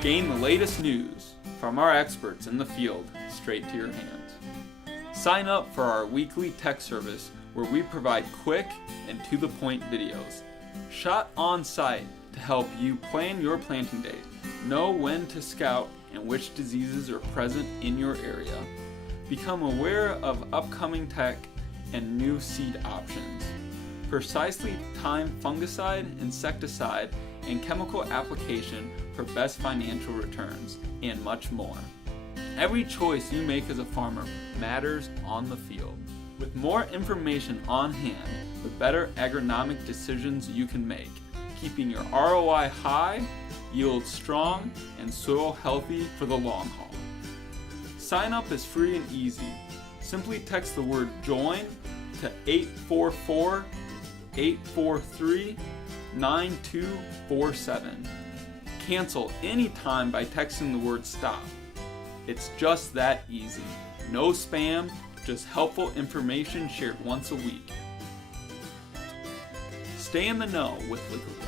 Gain the latest news from our experts in the field straight to your hands. Sign up for our weekly tech service where we provide quick and to-the-point videos, shot on site to help you plan your planting date, know when to scout and which diseases are present in your area, become aware of upcoming tech and new seed options, precisely time fungicide, insecticide, and chemical application for best financial returns, and much more. Every choice you make as a farmer matters on the field. With more information on hand, the better agronomic decisions you can make, keeping your ROI high, yield strong, and soil healthy for the long haul. Sign up is free and easy. Simply text the word JOIN to 844-843-9247. Cancel anytime by texting the word STOP. It's just that easy. No spam, just helpful information shared once a week. Stay in the know with Liqui-Grow.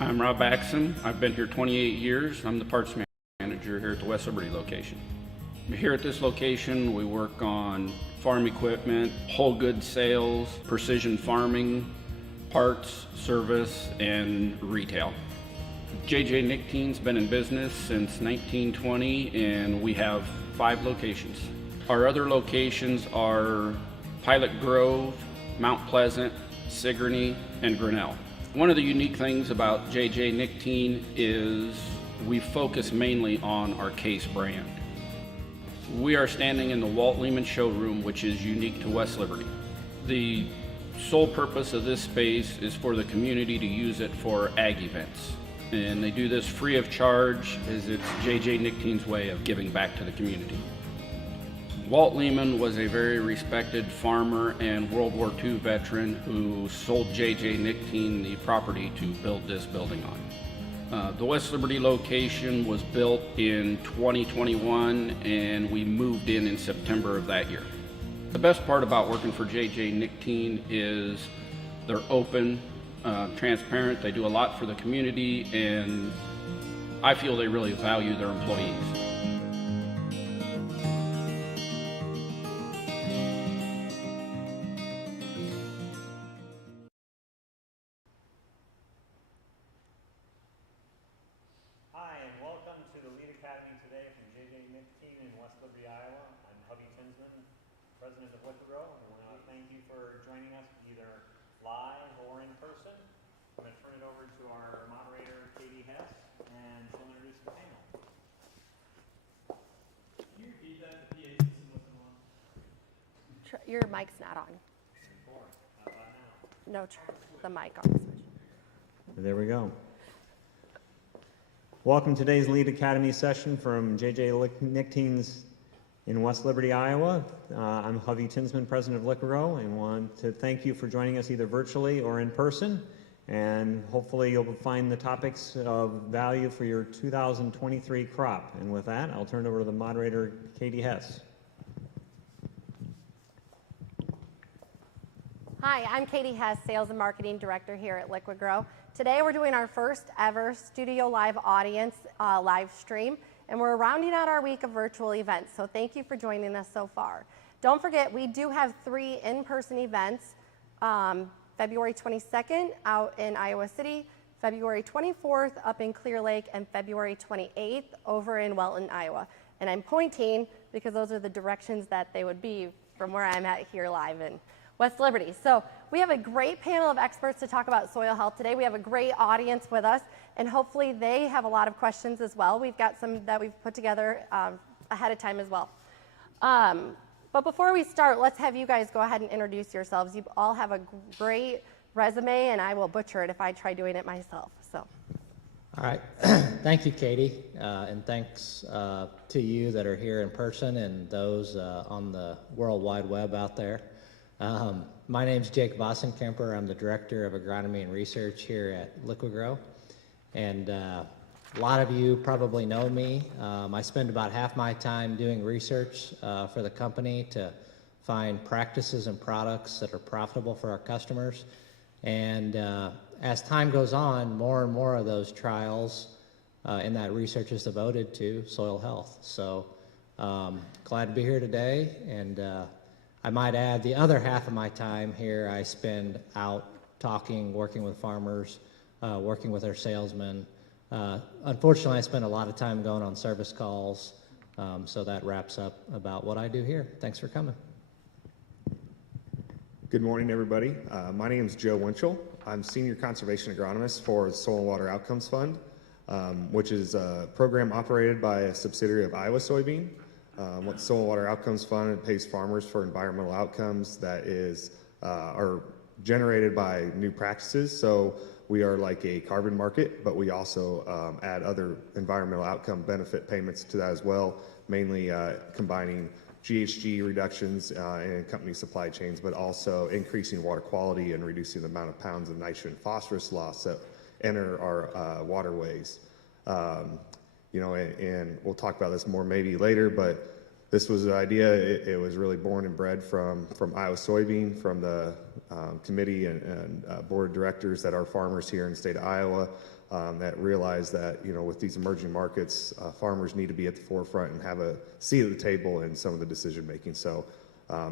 I'm Rob Axon. I've been here 28 years. I'm the parts manager here at the West Liberty location. Here at this location, we work on farm equipment, whole goods sales, precision farming, parts, service, and retail. JJ Nicottine's been in business since 1920, and we have 5 locations. Our other locations are Pilot Grove, Mount Pleasant, Sigourney, and Grinnell. One of the unique things about JJ Nicotine is we focus mainly on our Case brand. We are standing in the Walt Lehman showroom, which is unique to West Liberty. The sole purpose of this space is for the community to use it for ag events. And they do this free of charge, as it's JJ Nicotine's way of giving back to the community. Walt Lehman was a very respected farmer and World War II veteran who sold JJ Nicotine the property to build this building on. The West Liberty location was built in 2021, and we moved in September of that year. The best part about working for JJ Nicotine is they're open, transparent, they do a lot for the community, and I feel they really value their employees. Hi, and welcome to the Lead Academy today from JJ Nicotine in West Liberty, Iowa. I'm Hubby Tinsman, president of Liqui-Grow, and we want to thank you for joining us either live or in person. I'm going to turn it over to our moderator, Katie Hess, and she'll introduce the panel. Can you repeat that? The PA system wasn't on. Your mic's not on. How about now? No, the mic on the switch. There we go. Welcome to today's Lead Academy session from JJ Nicotine's in West Liberty, Iowa. I'm Hovey Tinsman, president of Liqui-Grow, and want to thank you for joining us either virtually or in person. And hopefully you'll find the topics of value for your 2023 crop. And with that, I'll turn it over to the moderator, Katie Hess. Hi, I'm Katie Hess, Sales and Marketing Director here at Liqui-Grow. Today we're doing our first ever Studio Live audience live stream, and we're rounding out our week of virtual events, so thank you for joining us so far. Don't forget, we do have 3 in-person events, February 22nd out in Iowa City, February 24th up in Clear Lake, and February 28th over in Welton, Iowa. And I'm pointing because those are the directions that they would be from where I'm at here live in West Liberty. So we have a great panel of experts to talk about soil health today. We have a great audience with us, and hopefully they have a lot of questions as well. We've got some that we've put together ahead of time as well. But before we start, let's have you guys go ahead and introduce yourselves. You all have a great resume, and I will butcher it if I try doing it myself. So. All right. Thank you, Katie, and thanks to you that are here in person and those on the World Wide Web out there. My name is Jake Bossenkemper. I'm the Director of Agronomy and Research here at Liqui-Grow. And a lot of you probably know me. I spend about half my time doing research for the company to find practices and products that are profitable for our customers. And as time goes on, more and more of those trials and that research is devoted to soil health. So glad to be here today. And I might add, the other half of my time here I spend out talking, working with farmers, working with our salesmen. Unfortunately, I spend a lot of time going on service calls, so that wraps up about what I do here. Thanks for coming. Good morning, everybody. My name is Joe Winchell. I'm Senior Conservation Agronomist for the Soil and Water Outcomes Fund, which is a program operated by a subsidiary of Iowa Soybean. What the Soil and Water Outcomes Fund, it pays farmers for environmental outcomes that are generated by new practices. So we are like a carbon market, but we also add other environmental outcome benefit payments to that as well, mainly combining GHG reductions in company supply chains, but also increasing water quality and reducing the amount of pounds of nitrogen and phosphorus loss that enter our waterways. And we'll talk about this more maybe later, but this was the idea. It was really born and bred from Iowa Soybean, from the committee and board of directors that are farmers here in the state of Iowa that realize that, with these emerging markets, farmers need to be at the forefront and have a seat at the table in some of the decision making. So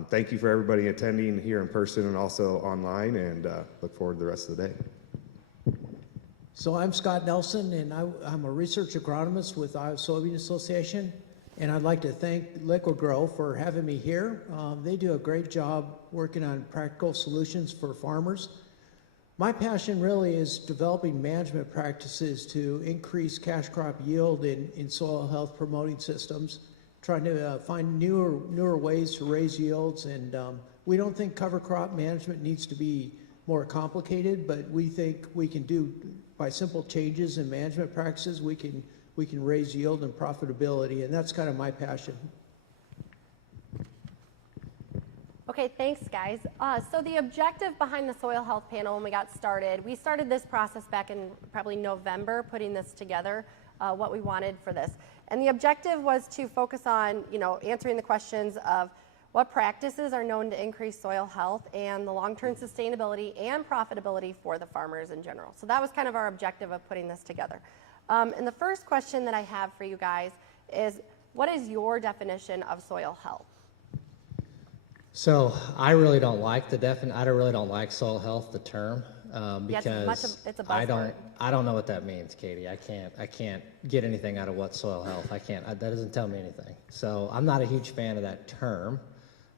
thank you for everybody attending here in person and also online, and look forward to the rest of the day. So I'm Scott Nelson, and I'm a research agronomist with Iowa Soybean Association, and I'd like to thank Liqui-Grow for having me here. They do a great job working on practical solutions for farmers. My passion really is developing management practices to increase cash crop yield in soil health promoting systems, trying to find newer ways to raise yields, and we don't think cover crop management needs to be more complicated, but we think we can do, by simple changes in management practices, we can raise yield and profitability, and that's kind of my passion. Okay, thanks guys. So the objective behind the Soil Health Panel when we got started, we started this process back in probably November, putting this together, what we wanted for this. And the objective was to focus on, answering the questions of what practices are known to increase soil health and the long-term sustainability and profitability for the farmers in general. So that was kind of our objective of putting this together. And the first question that I have for you guys is, what is your definition of soil health? So I really don't like I really don't like soil health, the term, because it's a buzzword. I don't know what that means, Katie. I can't get anything out of what soil health. That doesn't tell me anything. So I'm not a huge fan of that term.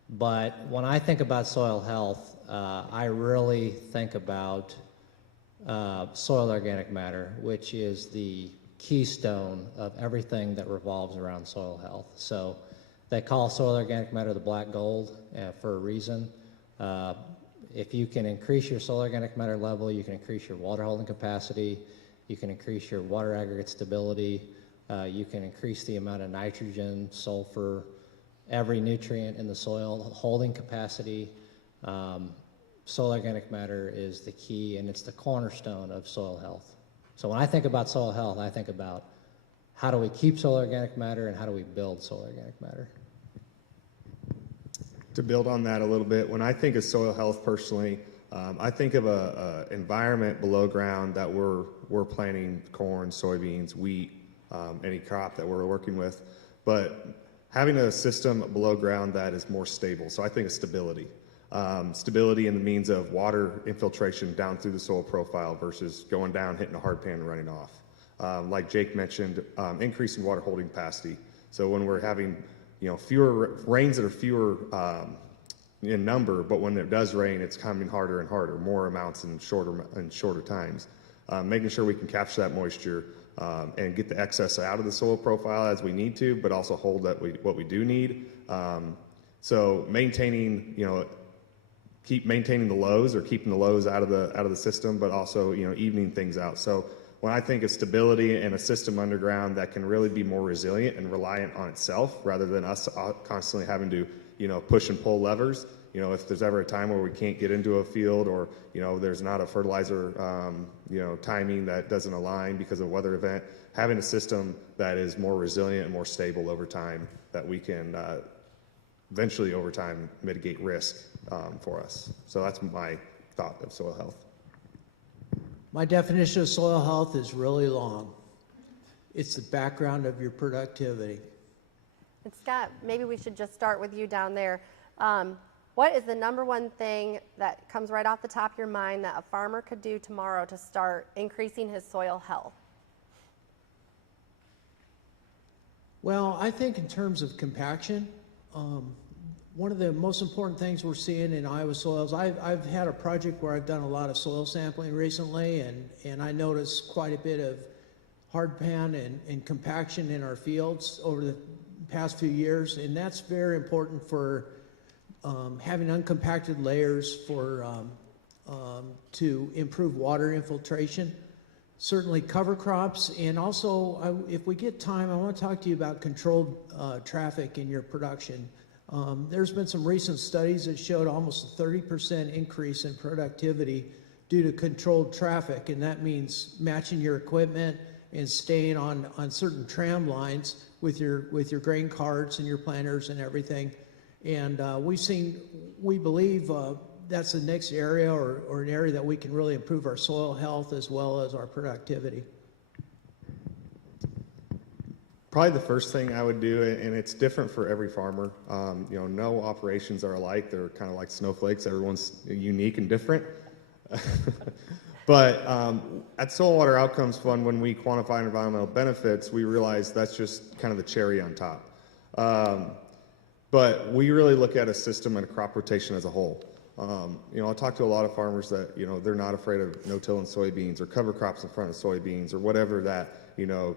But when I think about soil health, I really think about soil organic matter, which is the keystone of everything that revolves around soil health. So they call soil organic matter the black gold for a reason. If you can increase your soil organic matter level, you can increase your water holding capacity, you can increase your water aggregate stability, you can increase the amount of nitrogen, sulfur, every nutrient in the soil holding capacity. Soil organic matter is the key, and it's the cornerstone of soil health. So when I think about soil health, I think about how do we keep soil organic matter and how do we build soil organic matter. To build on that a little bit, when I think of soil health personally, I think of a environment below ground that we're planting corn, soybeans, wheat, any crop that we're working with, but having a system below ground that is more stable. So I think of stability. Stability in the means of water infiltration down through the soil profile versus going down, hitting a hard pan and running off. Like Jake mentioned, increasing water holding capacity. So when we're having fewer rains that are fewer in number, but when it does rain, it's coming harder and harder, more amounts in shorter times. Making sure we can capture that moisture and get the excess out of the soil profile as we need to, but also hold what we do need. So maintaining, keep maintaining the lows or keeping the lows out of the system, but also evening things out. So when I think of stability and a system underground that can really be more resilient and reliant on itself rather than us constantly having to push and pull levers. If there's ever a time where we can't get into a field or there's not a fertilizer timing that doesn't align because of a weather event, having a system that is more resilient and more stable over time that we can eventually over time mitigate risk for us. So that's my thought of soil health. My definition of soil health is really long. It's the background of your productivity. And Scott, maybe we should just start with you down there. What is the number one thing that comes right off the top of your mind that a farmer could do tomorrow to start increasing his soil health? Well, I think in terms of compaction, one of the most important things we're seeing in Iowa soils, I've had a project where I've done a lot of soil sampling recently, and I noticed quite a bit of hard pan and compaction in our fields over the past few years, and that's very important for having uncompacted layers for to improve water infiltration. Certainly cover crops, and also if we get time, I want to talk to you about controlled traffic in your production. There's been some recent studies that showed almost a 30% increase in productivity due to controlled traffic, and that means matching your equipment and staying on certain tram lines with your grain carts and your planters and everything. And we believe that's the next area or an area that we can really improve our soil health as well as our productivity. Probably the first thing I would do, and it's different for every farmer, no operations are alike. They're kind of like snowflakes. Everyone's unique and different. But at Soil Water Outcomes Fund, when we quantify environmental benefits, we realize that's just kind of the cherry on top. But we really look at a system and a crop rotation as a whole. I talk to a lot of farmers that, they're not afraid of no-till in soybeans or cover crops in front of soybeans or whatever that,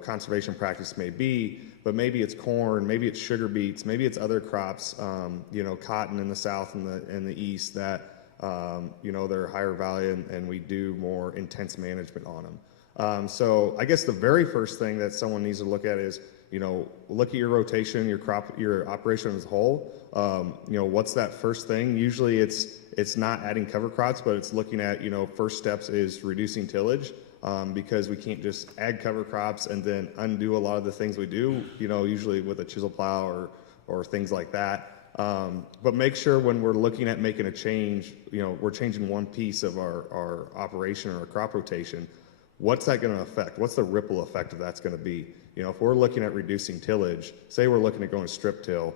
conservation practice may be, but maybe it's corn, maybe it's sugar beets, maybe it's other crops, cotton in the south and the east that, they're higher value and we do more intense management on them. So I guess the very first thing that someone needs to look at is, look at your rotation, your operation as a whole. What's that first thing? Usually it's not adding cover crops, but it's looking at, first steps is reducing tillage, because we can't just add cover crops and then undo a lot of the things we do, usually with a chisel plow or things like that. But make sure when we're looking at making a change, we're changing one piece of our operation or our crop rotation. What's that going to affect? What's the ripple effect of that's going to be? If we're looking at reducing tillage, say we're looking at going strip till,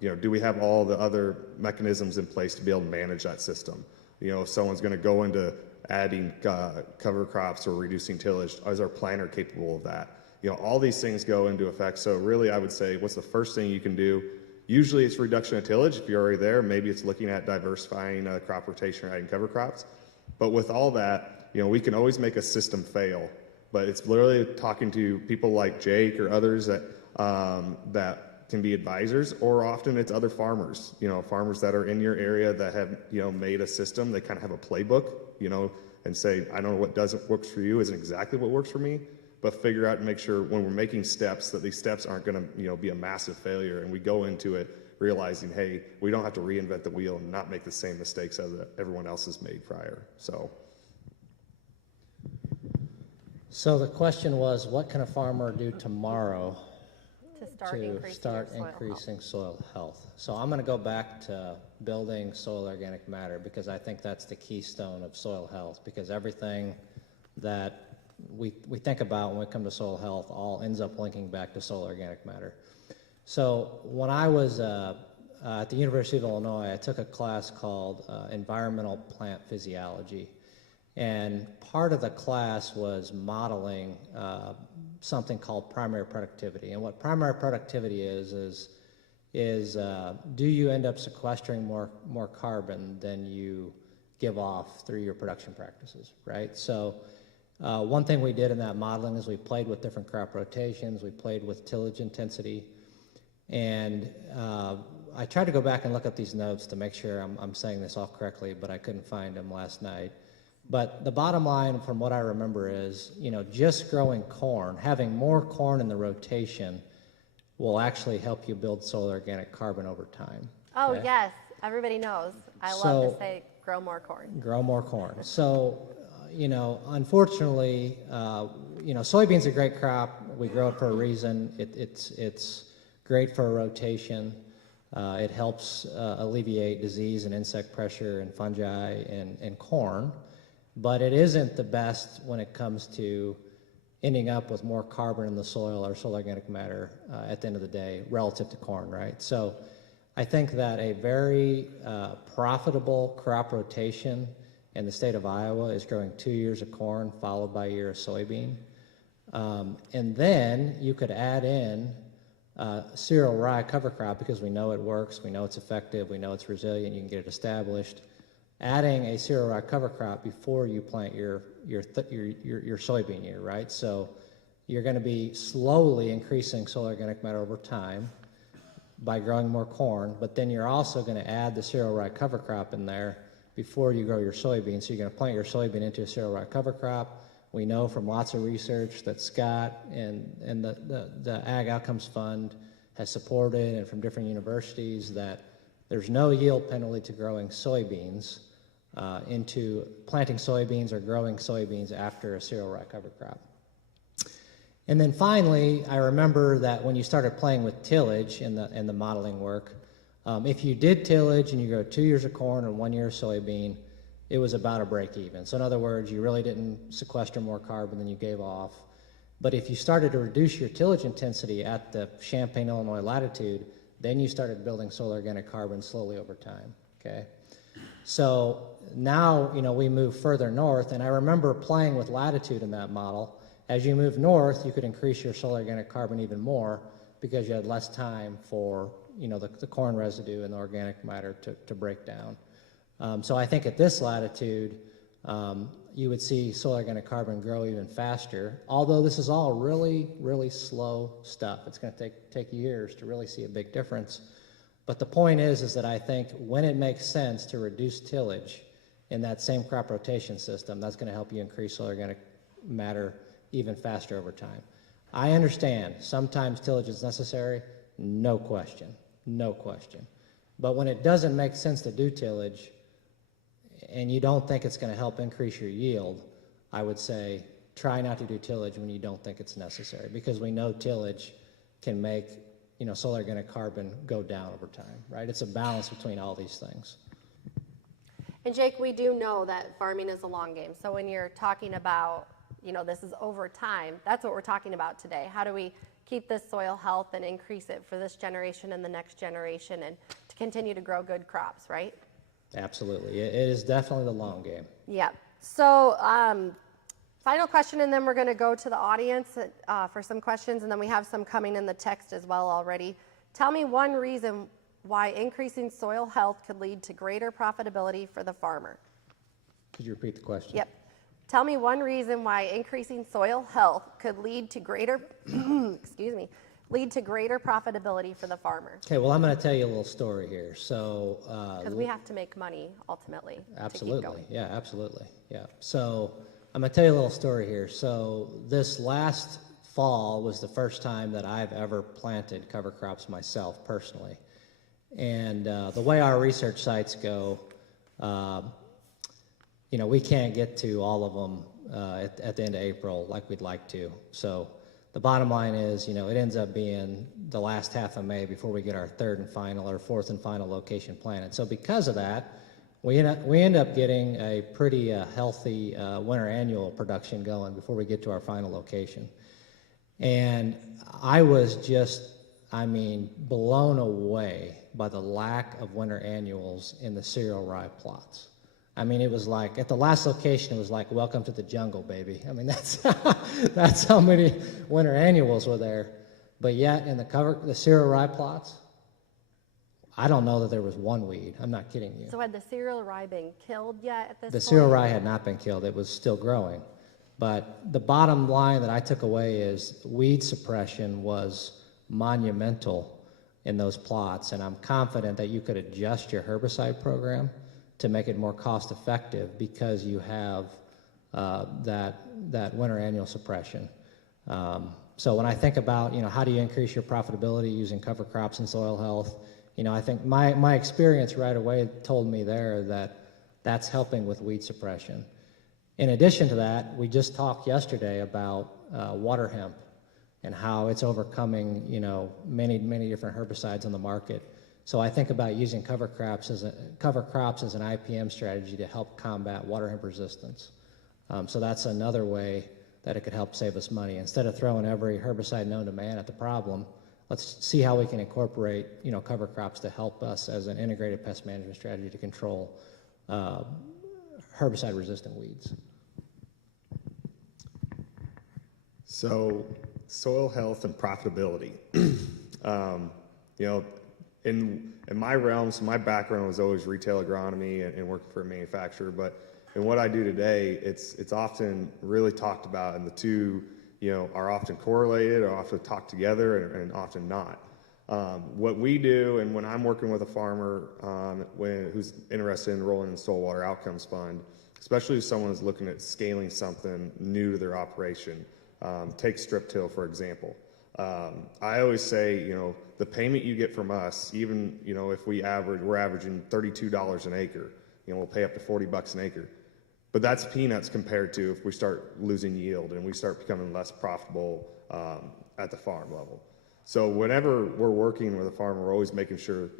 do we have all the other mechanisms in place to be able to manage that system? If someone's going to go into adding cover crops or reducing tillage, is our planter capable of that? All these things go into effect. So really, I would say, what's the first thing you can do? Usually it's reduction of tillage. If you're already there, maybe it's looking at diversifying crop rotation or adding cover crops. But with all that, we can always make a system fail. But it's literally talking to people like Jake or others that can be advisors, or often it's other farmers, farmers that are in your area that have, made a system. They kind of have a playbook, and say, I don't know what doesn't work for you isn't exactly what works for me, but figure out and make sure when we're making steps that these steps aren't going to, be a massive failure. And we go into it realizing, hey, we don't have to reinvent the wheel and not make the same mistakes as everyone else has made prior. So the question was, what can a farmer do tomorrow To start increasing soil health? So I'm going to go back to building soil organic matter, because I think that's the keystone of soil health, because everything that we think about when we come to soil health all ends up linking back to soil organic matter. So when I was at the University of Illinois, I took a class called Environmental Plant Physiology. And part of the class was modeling something called primary productivity. And what primary productivity is do you end up sequestering more carbon than you give off through your production practices, right? So one thing we did in that modeling is we played with different crop rotations, we played with tillage intensity, and I tried to go back and look at these notes to make sure I'm saying this all correctly, but I couldn't find them last night. But the bottom line from what I remember is, just growing corn, having more corn in the rotation will actually help you build soil organic carbon over time. Oh, okay? yes. Everybody knows. I love to say, grow more corn. Grow more corn. So, unfortunately, soybeans are a great crop. We grow it for a reason. It's great for a rotation. It helps alleviate disease and insect pressure and fungi in corn, but it isn't the best when it comes to ending up with more carbon in the soil or soil organic matter at the end of the day relative to corn, right? So I think that a very profitable crop rotation in the state of Iowa is growing 2 years of corn followed by a year of soybean. And then you could add in cereal rye cover crop because we know it works, we know it's effective, we know it's resilient, you can get it established. Adding a cereal rye cover crop before you plant your soybean year, right? So you're going to be slowly increasing soil organic matter over time by growing more corn, but then you're also going to add the cereal rye cover crop in there before you grow your soybean. So you're going to plant your soybean into a cereal rye cover crop. We know from lots of research that Scott and the Ag Outcomes Fund has supported, and from different universities, that there's no yield penalty to growing soybeans into planting soybeans or growing soybeans after a cereal rye cover crop. And then finally, I remember that when you started playing with tillage in the modeling work, if you did tillage and you grow 2 years of corn and 1 year of soybean, it was about a break even. So in other words, you really didn't sequester more carbon than you gave off. But if you started to reduce your tillage intensity at the Champaign, Illinois latitude, then you started building soil organic carbon slowly over time, okay? So now, we move further north, and I remember playing with latitude in that model. As you move north, you could increase your soil organic carbon even more because you had less time for, the corn residue and the organic matter to break down. So I think at this latitude, you would see soil organic carbon grow even faster, although this is all really, really slow stuff. It's going to take years to really see a big difference. But the point is that I think when it makes sense to reduce tillage in that same crop rotation system, that's going to help you increase soil organic matter even faster over time. I understand sometimes tillage is necessary, no question. But when it doesn't make sense to do tillage, and you don't think it's going to help increase your yield, I would say try not to do tillage when you don't think it's necessary, because we know tillage can make soil organic carbon go down over time, right? It's a balance between all these things. And Jake, we do know that farming is a long game. So when you're talking about, this is over time, that's what we're talking about today. How do we keep this soil health and increase it for this generation and the next generation, and to continue to grow good crops, right? Absolutely. It is definitely the long game. Yeah. So final question, and then we're going to go to the audience for some questions, and then we have some coming in the text as well already. Tell me one reason why increasing soil health could lead to greater profitability for the farmer. Could you repeat the question? Yep. Tell me one reason why increasing soil health could lead to greater, lead to greater profitability for the farmer. Okay, well, I'm going to tell you a little story here. So, because we have to make money ultimately. Absolutely. To keep going. Yeah, absolutely. Yeah. So I'm going to tell you a little story here. So this last fall was the first time that I've ever planted cover crops myself personally. And the way our research sites go, we can't get to all of them at the end of April like we'd like to. So the bottom line is, it ends up being the last half of May before we get our third and final or fourth and final location planted. So because of that, we end up getting a pretty healthy winter annual production going before we get to our final location. And I was just, blown away by the lack of winter annuals in the cereal rye plots. It was like, at the last location, it was like, welcome to the jungle, baby. That's how many winter annuals were there. But yet, in the cereal rye plots, I don't know that there was one weed. I'm not kidding you. So had the cereal rye been killed yet at this point? The cereal rye had not been killed. It was still growing. But the bottom line that I took away is weed suppression was monumental in those plots, and I'm confident that you could adjust your herbicide program to make it more cost effective because you have that winter annual suppression. So when I think about, how do you increase your profitability using cover crops and soil health, I think my experience right away told me there that that's helping with weed suppression. In addition to that, we just talked yesterday about water hemp and how it's overcoming, many different herbicides on the market. So I think about using cover crops as an IPM strategy to help combat water hemp resistance. So that's another way that it could help save us money. Instead of throwing every herbicide known to man at the problem, let's see how we can incorporate, cover crops to help us as an integrated pest management strategy to control herbicide-resistant weeds. So, soil health and profitability. In my realms, my background was always retail agronomy and working for a manufacturer, but in what I do today, it's often really talked about, and the two, are often correlated or often talked together and often not. What we do, and when I'm working with a farmer who's interested in enrolling in Soil Water Outcomes Fund, especially if someone is looking at scaling something new to their operation, take strip till, for example. I always say, the payment you get from us, even, if we're averaging $32 an acre, we'll pay up to $40 an acre. But that's peanuts compared to if we start losing yield and we start becoming less profitable at the farm level. So whenever we're working with a farmer, we're always making sure,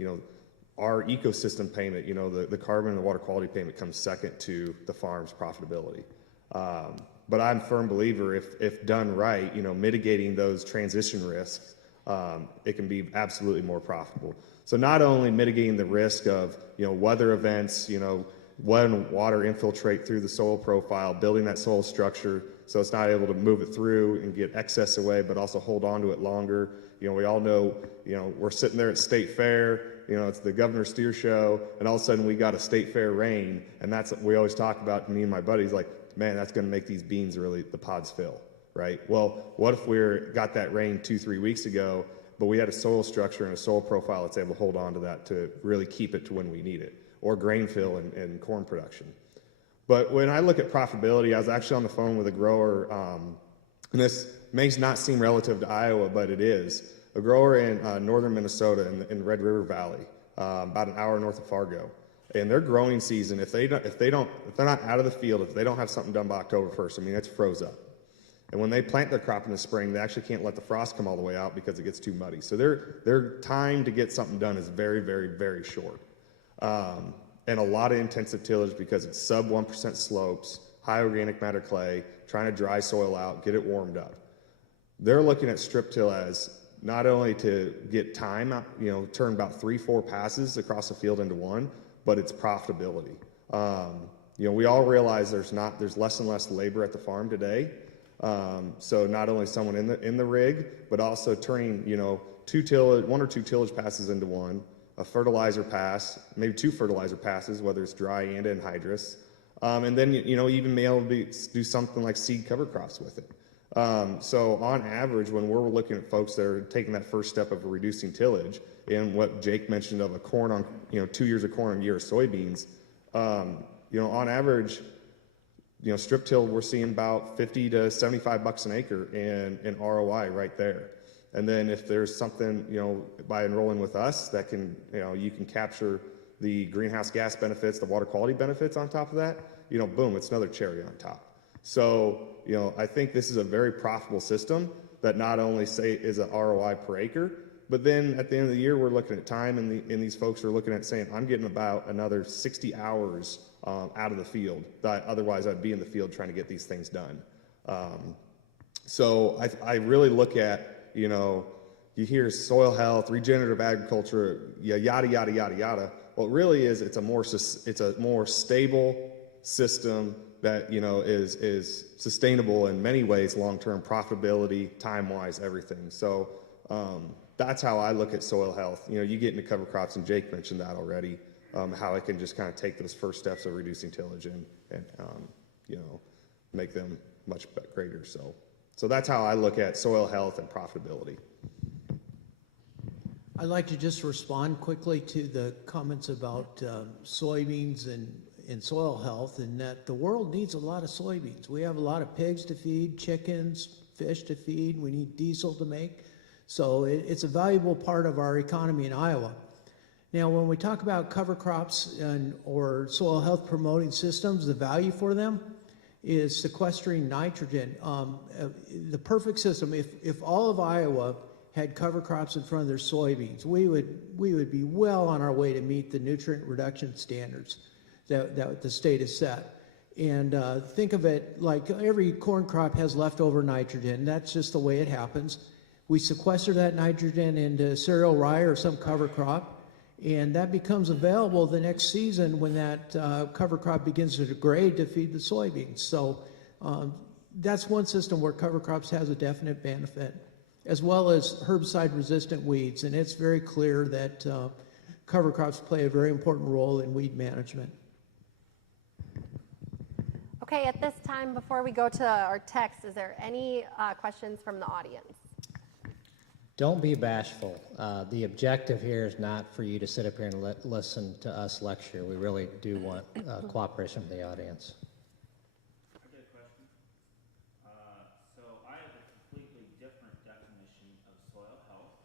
our ecosystem payment, the carbon and the water quality payment comes second to the farm's profitability. But I'm a firm believer if done right, mitigating those transition risks, it can be absolutely more profitable. So not only mitigating the risk of, weather events, when water infiltrate through the soil profile, building that soil structure so it's not able to move it through and get excess away, but also hold on to it longer. We all know, we're sitting there at State Fair, it's the Governor Steer show, and all of a sudden we got a State Fair rain, and that's what we always talk about, me and my buddies, like, man, that's going to make these beans the pods fill, right? Well, what if we got that rain 2-3 weeks ago, but we had a soil structure and a soil profile that's able to hold on to that to really keep it to when we need it, or grain fill and corn production. But when I look at profitability, I was actually on the phone with a grower, and this may not seem relative to Iowa, but it is. A grower in northern Minnesota in Red River Valley, about an hour north of Fargo. And their growing season, if they're not out of the field, if they don't have something done by October 1st, it's froze up. And when they plant their crop in the spring, they actually can't let the frost come all the way out because it gets too muddy. So their time to get something done is very, very, very short. And a lot of intensive tillage because it's sub 1% slopes, high organic matter clay, trying to dry soil out, get it warmed up. They're looking at strip till as not only to get time out, turn about 3-4 passes across the field into one, but it's profitability. We all realize there's less and less labor at the farm today. So not only someone in the rig, but also turning, 1 or 2 tillage passes into one, a fertilizer pass, maybe 2 fertilizer passes, whether it's dry and anhydrous. And then, even be able to do something like seed cover crops with it. So on average, when we're looking at folks that are taking that first step of reducing tillage, and what Jake mentioned of a corn on, 2 years of corn and a year of soybeans, on average, strip till, we're seeing about $50 to $75 an acre in ROI right there. And then if there's something, by enrolling with us that can, you can capture the greenhouse gas benefits, the water quality benefits on top of that, boom, it's another cherry on top. So, I think this is a very profitable system that not only is an ROI per acre, but then at the end of the year, we're looking at time, and these folks are looking at saying, I'm getting about another 60 hours out of the field that otherwise I'd be in the field trying to get these things done. So I really look at, you hear soil health, regenerative agriculture, yada, yada, yada, yada. Well, it really is, it's a more stable system that, is sustainable in many ways, long-term profitability, time-wise, everything. So that's how I look at soil health. You get into cover crops, and Jake mentioned that already, how it can just kind of take those first steps of reducing tillage and make them much greater. So that's how I look at soil health and profitability. I'd like to just respond quickly to the comments about soybeans and soil health, and that the world needs a lot of soybeans. We have a lot of pigs to feed, chickens, fish to feed. We need diesel to make. So it's a valuable part of our economy in Iowa. Now, when we talk about cover crops or soil health promoting systems, the value for them is sequestering nitrogen. The perfect system, if all of Iowa had cover crops in front of their soybeans, we would be well on our way to meet the nutrient reduction standards that the state has set. And think of it like every corn crop has leftover nitrogen. That's just the way it happens. We sequester that nitrogen into cereal rye or some cover crop, and that becomes available the next season when that cover crop begins to degrade to feed the soybeans. So that's one system where cover crops has a definite benefit, as well as herbicide-resistant weeds. And it's very clear that cover crops play a very important role in weed management. Okay, at this time, before we go to our text, is there any questions from the audience? Don't be bashful. The objective here is not for you to sit up here and listen to us lecture. We really do want cooperation from the audience. I got a question. So I have a completely different definition of soil health.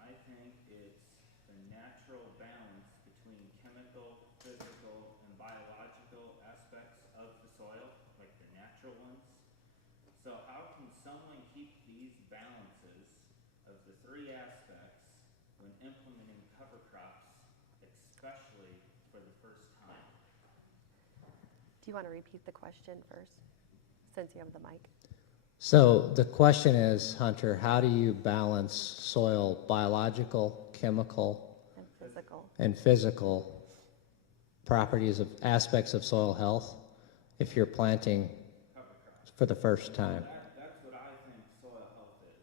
I think it's the natural balance between chemical, physical, and biological aspects of the soil, like the natural ones. So how can someone keep these balances of the three aspects when implementing cover crops, especially for the first time? Do you want to repeat the question first, since you have the mic? So the question is, Hunter, how do you balance soil biological, chemical, And physical. and physical properties of aspects of soil health if you're planting for the first time? That's what I think soil health is.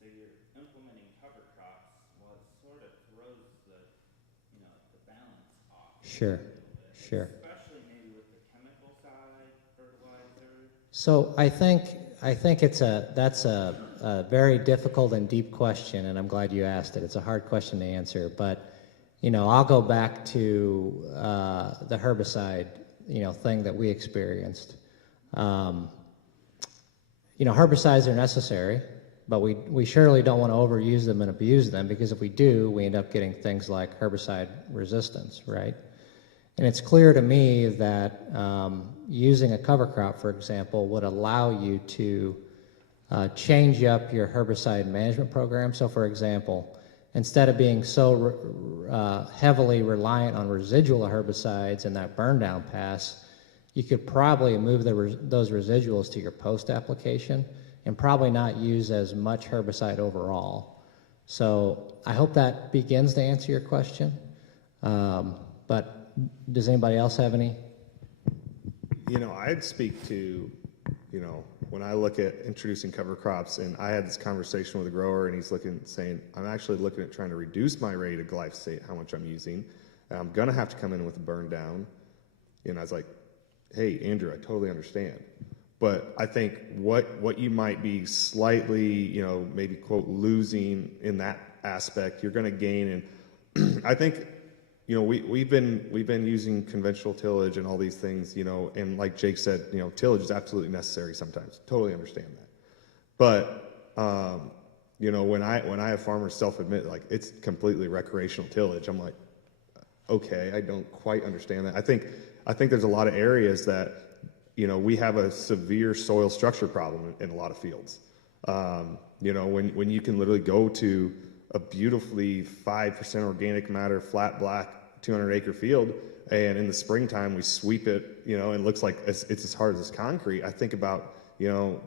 So you're implementing cover crops, well, it sort of throws the balance off. Sure, A little bit, sure. especially maybe with the chemical side, fertilizer. So I think that's a very difficult and deep question, and I'm glad you asked it. It's a hard question to answer, but I'll go back to the herbicide thing that we experienced. Herbicides are necessary, but we surely don't want to overuse them and abuse them, because if we do, we end up getting things like herbicide resistance, right? And it's clear to me that using a cover crop, for example, would allow you to change up your herbicide management program. So, for example, instead of being so heavily reliant on residual herbicides in that burn down pass, you could probably move those residuals to your post application and probably not use as much herbicide overall. So I hope that begins to answer your question. But does anybody else have any? I'd speak to, when I look at introducing cover crops, and I had this conversation with a grower, and he's saying, I'm actually looking at trying to reduce my rate of glyphosate, how much I'm using, and I'm going to have to come in with a burn down. And I was like, hey, Andrew, I totally understand. But I think what you might be slightly, maybe, quote, losing in that aspect, you're going to gain. And I think, we've been using conventional tillage and all these things, and like Jake said, tillage is absolutely necessary sometimes. Totally understand that. But, when I have farmers self-admit, like, it's completely recreational tillage, I'm like, okay, I don't quite understand that. I think there's a lot of areas that, we have a severe soil structure problem in a lot of fields. When you can literally go to a beautifully 5% organic matter, flat black, 200-acre field, and in the springtime we sweep it, and it looks like it's as hard as concrete. I think about,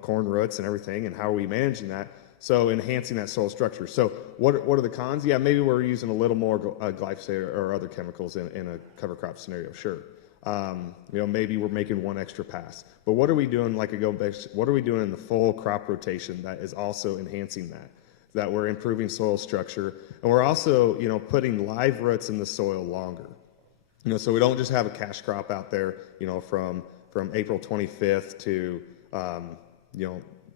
corn roots and everything, and how are we managing that? So enhancing that soil structure. So what are the cons? Yeah, maybe we're using a little more glyphosate or other chemicals in a cover crop scenario, sure. Maybe we're making one extra pass. But what are we doing, what are we doing in the full crop rotation that is also enhancing that we're improving soil structure, and we're also, putting live roots in the soil longer. So we don't just have a cash crop out there, from April 25th to,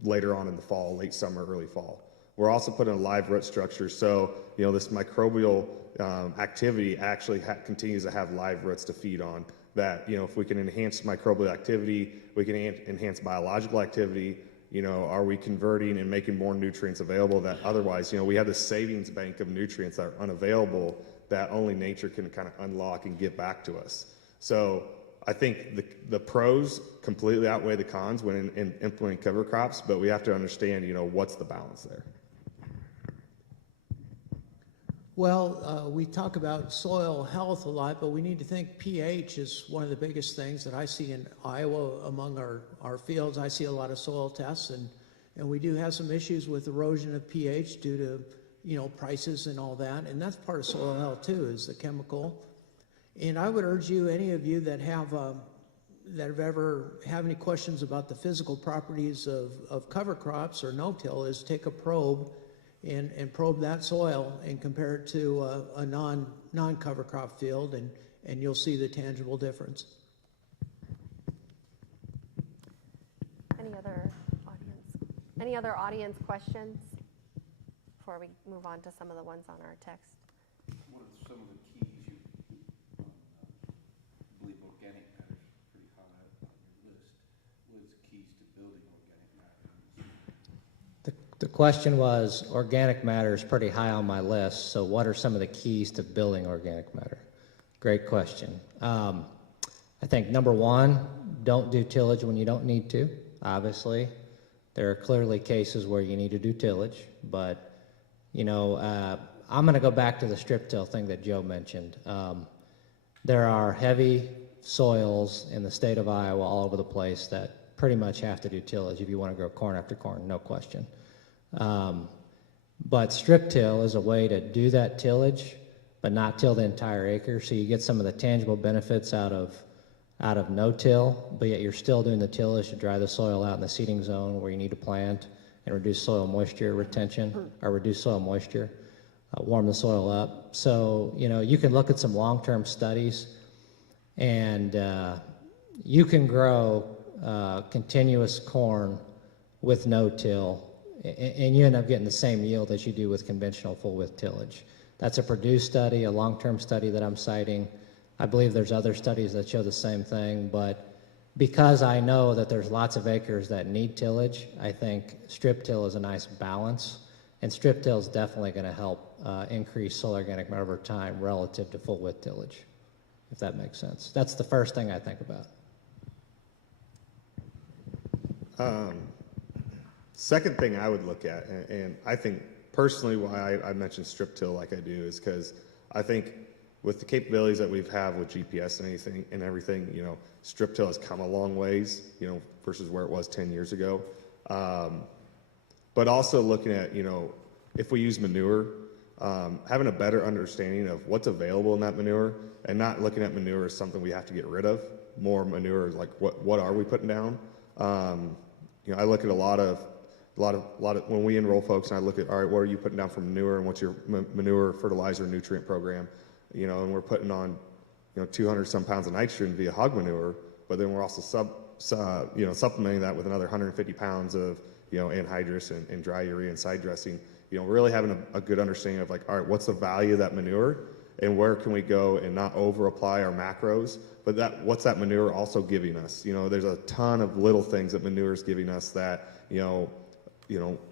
later on in the fall, late summer, early fall. We're also putting a live root structure, so, this microbial activity actually continues to have live roots to feed on. That, if we can enhance microbial activity, we can enhance biological activity. Are we converting and making more nutrients available that otherwise, we have this savings bank of nutrients that are unavailable that only nature can kind of unlock and give back to us. So I think the pros completely outweigh the cons when implementing cover crops, but we have to understand, what's the balance there. Well, we talk about soil health a lot, but we need to think pH is one of the biggest things that I see in Iowa among our fields. I see a lot of soil tests, and we do have some issues with erosion of pH due to, you know, prices and all that, and that's part of soil health too, is the chemical. And I would urge you, any of you that have ever have any questions about the physical properties of cover crops or no-till, is take a probe and probe that soil and compare it to a non-cover crop field, and you'll see the tangible difference. Any other audience questions before we move on to some of the ones on our text? What are some of the keys you believe organic matter is pretty high up on your list? What is the keys to building organic matter? The question was, organic matter is pretty high on my list, so what are some of the keys to building organic matter? Great question. I think number one, don't do tillage when you don't need to, obviously. There are clearly cases where you need to do tillage, but, you know, I'm going to go back to the strip till thing that Joe mentioned. There are heavy soils in the state of Iowa all over the place that pretty much have to do tillage if you want to grow corn after corn, no question. But strip till is a way to do that tillage, but not till the entire acre, so you get some of the tangible benefits out of no-till, but yet you're still doing the tillage to dry the soil out in the seeding zone where you need to plant and reduce soil moisture retention, or reduce soil moisture, warm the soil up. So, you know, you can look at some long-term studies, and you can grow continuous corn with no-till, and you end up getting the same yield as you do with conventional full-width tillage. That's a Purdue study, a long-term study that I'm citing. I believe there's other studies that show the same thing, but because I know that there's lots of acres that need tillage, I think strip till is a nice balance, and strip till is definitely going to help increase soil organic matter over time relative to full width tillage, if that makes sense. That's the first thing I think about. Second thing I would look at, and I think personally why I mentioned strip till like I do, is because I think with the capabilities that we've had with GPS and everything, you know, strip till has come a long ways, you know, versus where it was 10 years ago. But also looking at, you know, if we use manure, having a better understanding of what's available in that manure, and not looking at manure as something we have to get rid of. More manure is like what are we putting down? You know, I look at a lot of when we enroll folks, and I look at, all right, what are you putting down for manure, and what's your manure, fertilizer, nutrient program? You know, and we're putting on, you know, 200 some pounds of nitrogen via hog manure, but then we're also supplementing that with another 150 pounds of, you know, anhydrous and dry urea and side dressing. You know, really having a good understanding of like, all right, what's the value of that manure, and where can we go and not over apply our macros, but what's that manure also giving us? You know, there's a ton of little things that manure is giving us that, you know,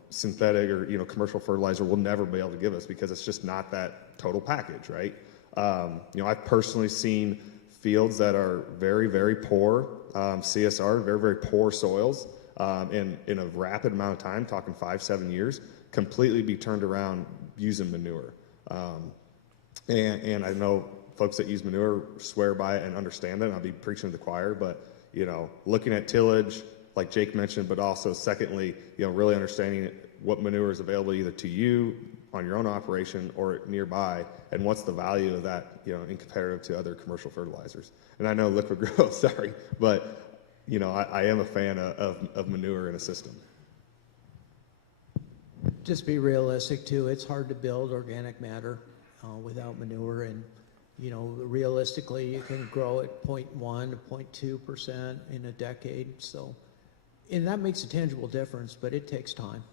synthetic or, you know, commercial fertilizer will never be able to give us, because it's just not that total package, right? You know, I've personally seen fields that are very, very poor CSR, very, very poor soils, in a rapid amount of time, talking 5-7 years, completely be turned around using manure. And I know folks that use manure swear by it and understand it, and I'll be preaching to the choir, but, you know, looking at tillage, like Jake mentioned, but also secondly, you know, really understanding what manure is available either to you on your own operation or nearby, and what's the value of that, you know, in comparative to other commercial fertilizers. And I know Liqui-Grow, sorry, but, you know, I am a fan of manure in a system. Just be realistic too. It's hard to build organic matter without manure, and, you know, realistically you can grow at 0.1 to 0.2% in a decade. So, and that makes a tangible difference, but it takes time.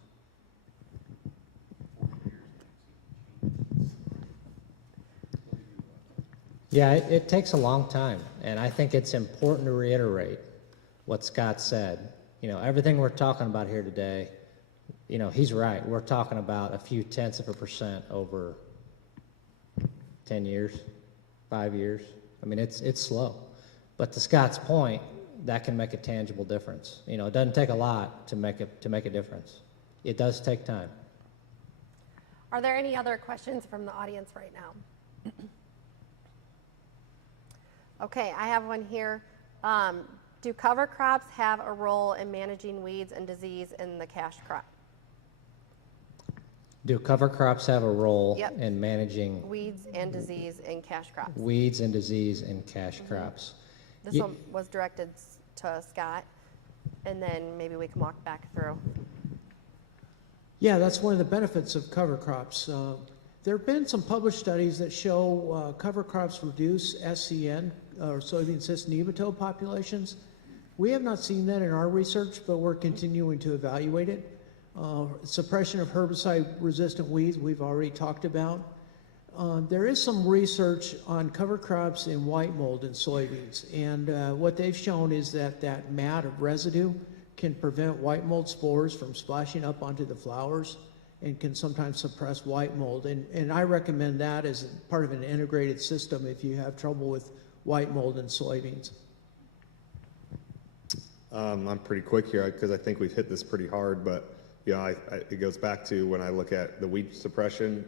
Yeah, it takes a long time, and I think it's important to reiterate what Scott said. You know, everything we're talking about here today, you know, he's right. We're talking about a few tenths of a percent over 10 years, 5 years. I mean, it's slow. But to Scott's point, that can make a tangible difference. You know, it doesn't take a lot to make a difference. It does take time. Are there any other questions from the audience right now? Okay, I have one here. Do cover crops have a role in managing weeds and disease in the cash crop? Do cover crops have a role Yep. in managing Weeds and disease in cash crops. weeds and disease in cash crops? This Ye- one was directed to Scott, and then maybe we can walk back through. Yeah, that's one of the benefits of cover crops. There have been some published studies that show cover crops reduce SCN, or soybean cyst nematode populations. We have not seen that in our research, but we're continuing to evaluate it. Suppression of herbicide-resistant weeds, we've already talked about. There is some research on cover crops in white mold in soybeans, and what they've shown is that that mat of residue can prevent white mold spores from splashing up onto the flowers and can sometimes suppress white mold. And I recommend that as part of an integrated system if you have trouble with white mold in soybeans. I'm pretty quick here because I think we've hit this pretty hard, but you know, it goes back to when I look at the weed suppression.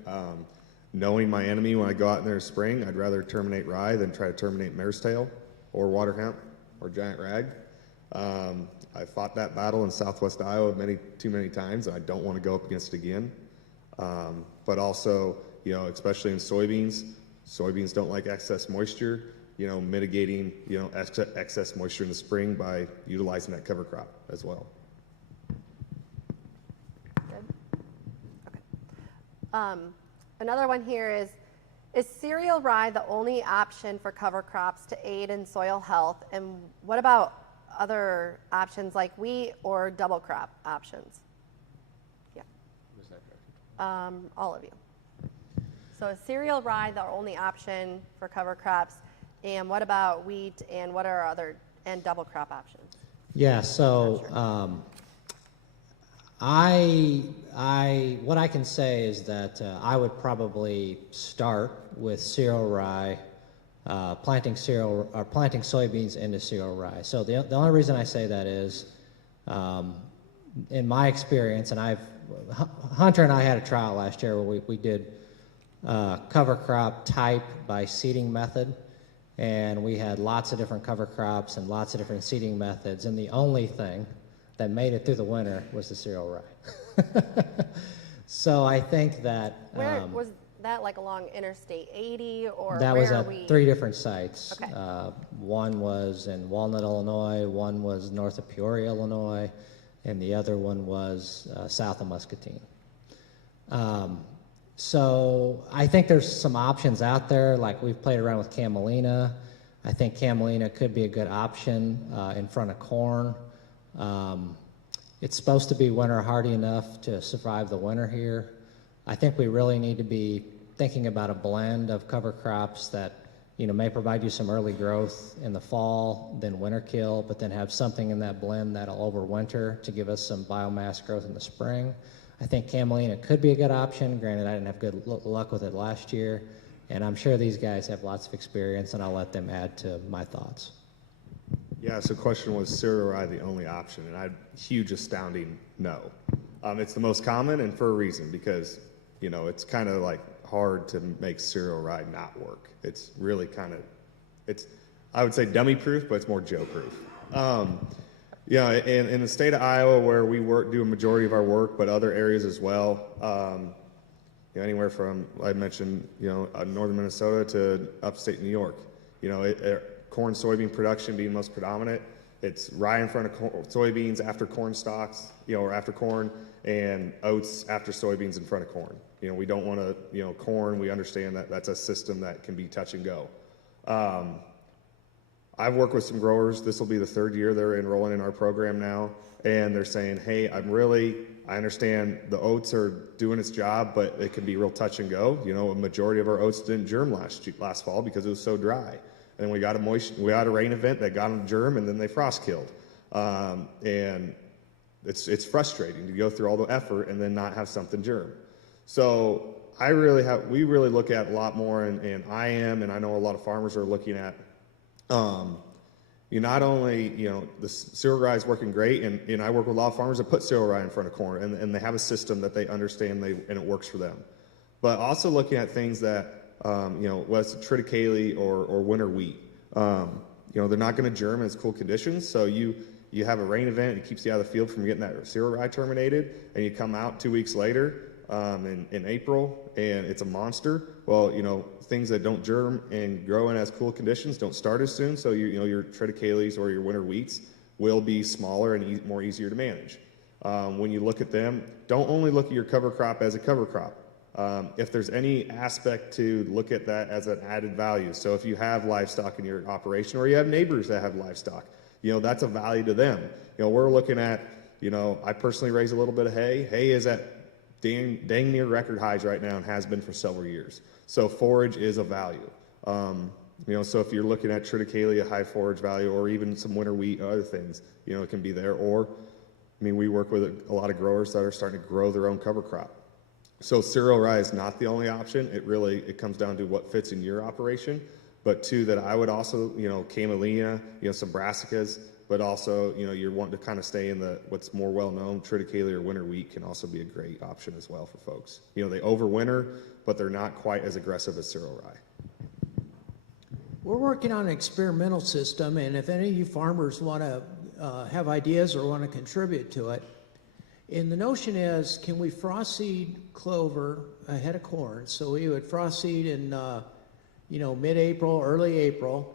Knowing my enemy when I go out in there in spring, I'd rather terminate rye than try to terminate mare's tail or water hemp or giant rag. I fought that battle in southwest Iowa too many times, and I don't want to go up against it again. But also, you know, especially in soybeans don't like excess moisture. You know, mitigating, you know, excess moisture in the spring by utilizing that cover crop as well. Good. Okay. Another one here is cereal rye the only option for cover crops to aid in soil health? And what about other options like wheat or double crop options? Yeah. All of you. So is cereal rye the only option for cover crops? And what about wheat, and what are other, and double crop options? Yeah, so what I can say is that I would probably start with cereal rye, planting soybeans into cereal rye. So the only reason I say that is, in my experience, and Hunter and I had a trial last year where we did cover crop type by seeding method. And we had lots of different cover crops and lots of different seeding methods, and the only thing that made it through the winter was the cereal rye. So I think that Where was that, like along Interstate 80, or that where was are at we? 3 different sites. Okay. One was in Walnut, Illinois, one was north of Peoria, Illinois, and the other one was south of Muscatine. So I think there's some options out there, like we've played around with camelina. I think camelina could be a good option in front of corn. It's supposed to be winter hardy enough to survive the winter here. I think we really need to be thinking about a blend of cover crops that, you know, may provide you some early growth in the fall, then winter kill, but then have something in that blend that'll overwinter to give us some biomass growth in the spring. I think camelina could be a good option. Granted, I didn't have good luck with it last year, and I'm sure these guys have lots of experience, and I'll let them add to my thoughts. Yeah, so the question was cereal rye the only option, and huge astounding no. It's the most common, and for a reason, because, you know, it's kind of like hard to make cereal rye not work. It's really kind of, I would say dummy proof, but it's more Joe proof. Yeah, in the state of Iowa, where we do a majority of our work, but other areas as well, you know, anywhere from, I mentioned, you know, northern Minnesota to upstate New York. You know, corn, soybean production being most predominant. It's rye in front of soybeans after corn stalks, you know, or after corn, and oats after soybeans in front of corn. You know, we don't want to, you know, corn, we understand that that's a system that can be touch and go. I've worked with some growers. This will be the 3rd year they're enrolling in our program now, and they're saying, hey, I understand the oats are doing its job, but it can be real touch and go. You know, a majority of our oats didn't germ last fall because it was so dry. And we got a rain event that got them germ, and then they frost killed. And it's frustrating to go through all the effort and then not have something germ. So we really look at a lot more, and I know a lot of farmers are looking at, you not only, you know, the cereal rye is working great, and I work with a lot of farmers that put cereal rye in front of corn, and they have a system that they understand and it works for them. but also looking at things that, whether it's triticale or winter wheat. They're not going to germ in its cool conditions, so you have a rain event, it keeps you out of the field from getting that cereal rye terminated, and you come out 2 weeks later in April, and it's a monster. Well, things that don't germ and grow in as cool conditions don't start as soon, so your triticales or your winter wheats will be smaller and more easier to manage. When you look at them, don't only look at your cover crop as a cover crop. If there's any aspect to look at that as an added value, so if you have livestock in your operation or you have neighbors that have livestock, that's a value to them. We're looking at, I personally raise a little bit of hay. Hay is at dang near record highs right now and has been for several years. So forage is a value. So if you're looking at triticale, a high forage value, or even some winter wheat or other things, it can be there. Or, we work with a lot of growers that are starting to grow their own cover crop. So cereal rye is not the only option. It comes down to what fits in your operation. But two that I would also, camelina, some brassicas, but also, you're wanting to kind of stay in what's more well-known, triticale or winter wheat can also be a great option as well for folks. They overwinter, but they're not quite as aggressive as cereal rye. We're working on an experimental system, and if any of you farmers want to have ideas or want to contribute to it, and the notion is, can we frost seed clover ahead of corn? So we would frost seed in, mid-April, early April,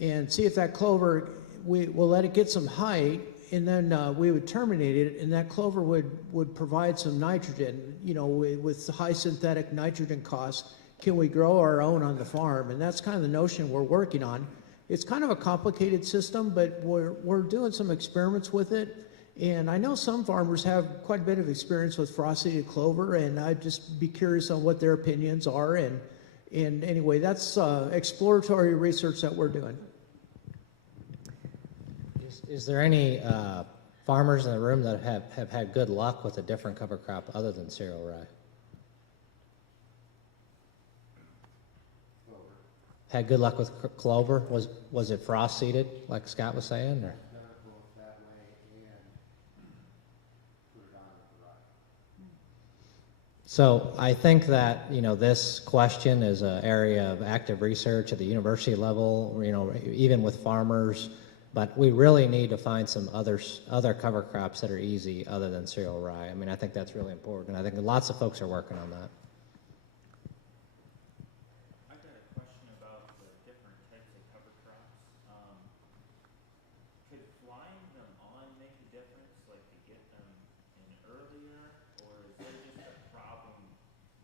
and see if that clover, we'll let it get some height, and then we would terminate it, and that clover would provide some nitrogen, with high synthetic nitrogen costs. Can we grow our own on the farm? And that's kind of the notion we're working on. It's kind of a complicated system, but we're doing some experiments with it. And I know some farmers have quite a bit of experience with frost-seeded clover, and I'd just be curious on what their opinions are. And anyway, that's exploratory research that we're doing. Is there any farmers in the room that have had good luck with a different cover crop other than cereal rye? Had good luck with clover? Was it frost seeded, like Scott was saying? Or? So I think that, this question is an area of active research at the university level, even with farmers, but we really need to find some other cover crops that are easy other than cereal rye. I think that's really important. I think lots of folks are working on that. I got a question about the different types of cover crops. Could flying them on make a difference, like to get them in earlier, or is there just a problem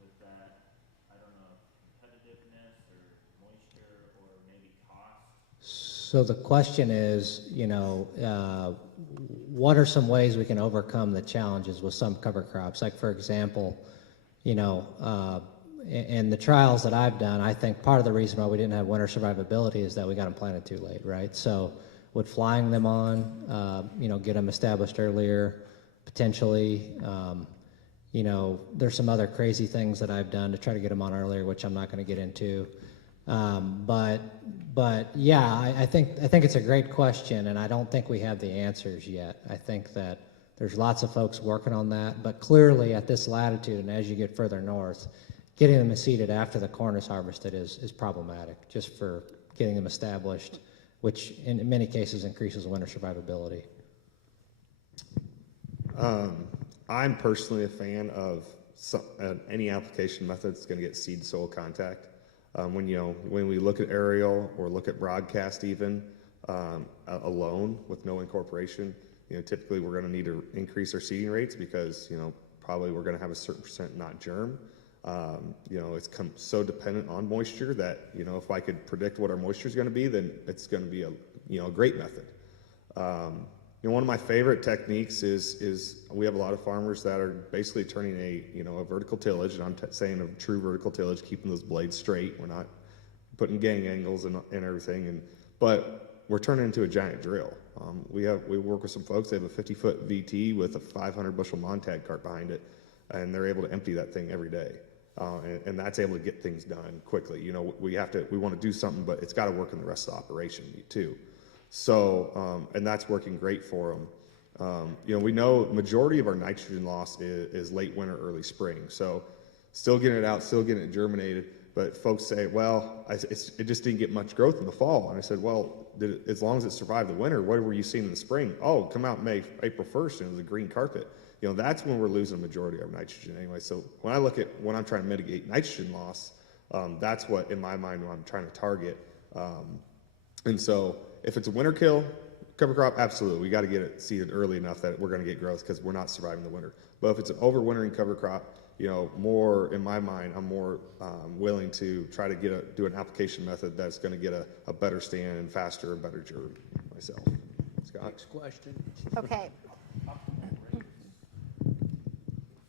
with that? I don't know, competitiveness or moisture or maybe cost? So the question is, what are some ways we can overcome the challenges with some cover crops? Like, for example, in the trials that I've done, I think part of the reason why we didn't have winter survivability is that we got them planted too late, right? So would flying them on, get them established earlier, potentially. There's some other crazy things that I've done to try to get them on earlier, which I'm not going to get into. But yeah, I think it's a great question, and I don't think we have the answers yet. I think that there's lots of folks working on that, but clearly at this latitude and as you get further north, getting them seeded after the corn is harvested is problematic, just for getting them established, which in many cases increases winter survivability. I'm personally a fan of any application method that's going to get seed soil contact. When we look at aerial or look at broadcast even alone with no incorporation, typically we're going to need to increase our seeding rates because probably we're going to have a certain percent not germ. It's so dependent on moisture that if I could predict what our moisture is going to be, then it's going to be a great method. One of my favorite techniques is we have a lot of farmers that are basically turning a vertical tillage, and I'm saying a true vertical tillage, keeping those blades straight. We're not putting gang angles and everything, but we're turning into a giant drill. We work with some folks. They have a 50-foot VT with a 500 bushel Montag cart behind it, and they're able to empty that thing every day, and that's able to get things done quickly. We want to do something, but it's got to work in the rest of the operation too. So, and that's working great for them. We know majority of our nitrogen loss is late winter, early spring. So still getting it out, still getting it germinated. But folks say, well, it just didn't get much growth in the fall. And I said, well, as long as it survived the winter, what were you seeing in the spring? Oh, come out April 1st, and it was a green carpet. You know, that's when we're losing the majority of nitrogen anyway. So when I look at when I'm trying to mitigate nitrogen loss, that's what, in my mind, what I'm trying to target. And so if it's a winter kill, cover crop, absolutely. We got to get it seeded early enough that we're going to get growth because we're not surviving the winter. But if it's an overwintering cover crop, you know, more, in my mind, I'm more willing to try to do an application method that's going to get a better stand and faster and better germ myself. Scott? Next question. Okay.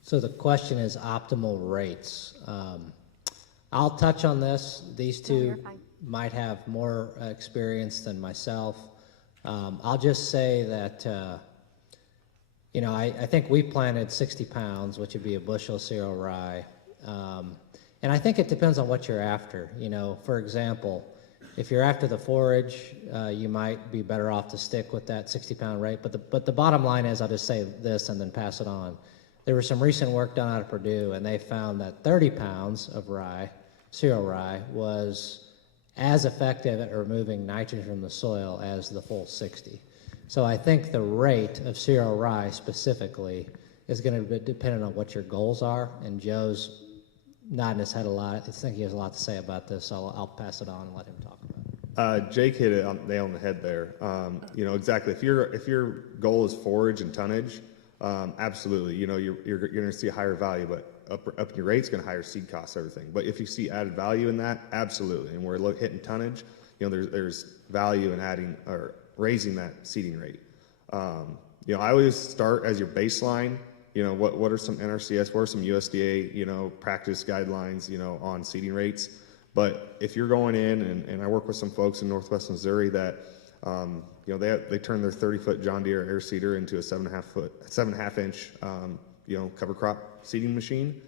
So the question is optimal rates. I'll touch on this. These No, you're two fine. might have more experience than myself. I'll just say that, you know, I think we planted 60 pounds, which would be a bushel of cereal rye. And I think it depends on what you're after. You know, for example, if you're after the forage, you might be better off to stick with that 60-pound rate. But the bottom line is, I'll just say this and then pass it on. There was some recent work done out of Purdue, and they found that 30 pounds of rye, cereal rye, was as effective at removing nitrogen from the soil as the full 60. So I think the rate of cereal rye specifically is going to be dependent on what your goals are, and Joe's nodding his head a lot. I think he has a lot to say about this, so I'll pass it on and let him talk about it. Jake hit it on the nail on the head there. You know, exactly. If your goal is forage and tonnage, absolutely. You know, you're going to see a higher value, but up in your rate's going to higher seed costs, everything. But if you see added value in that, absolutely. And we're hitting tonnage, you know, there's value in adding or raising that seeding rate. You know, I always start as your baseline. You know, what are some NRCS, what are some USDA, you know, practice guidelines, you know, on seeding rates. But if you're going in, and I work with some folks in Northwest Missouri that, you know, they turn their 30-foot John Deere air seeder into a 7.5 inch, you know, cover crop seeding machine,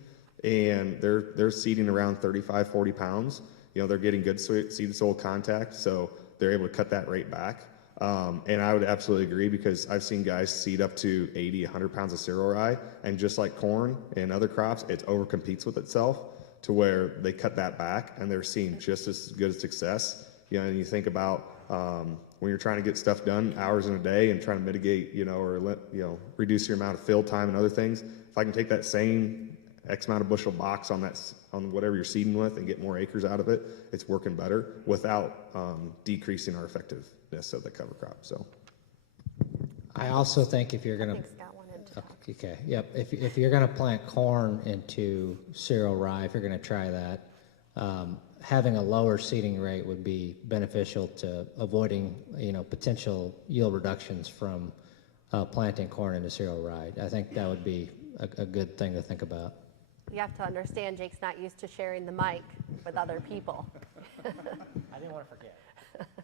and they're seeding around 35, 40 pounds. You know, they're getting good seed soil contact, so they're able to cut that rate back. And I would absolutely agree, because I've seen guys seed up to 80, 100 pounds of cereal rye, and just like corn and other crops, it overcompetes with itself to where they cut that back and they're seeing just as good a success. You know, and you think about when you're trying to get stuff done hours in a day and trying to mitigate, you know, or reduce your amount of fill time and other things. If I can take that same X amount of bushel box on whatever you're seeding with and get more acres out of it, it's working better without decreasing our effectiveness of the cover crop. So I also think if you're I going think Scott wanted to talk. Okay, yep. If you're going to plant corn into cereal rye, if you're going to try that, having a lower seeding rate would be beneficial to avoiding, you know, potential yield reductions from planting corn into cereal rye. I think that would be a good thing to think about. You have to understand Jake's not used to sharing the mic with other people. I didn't want to forget.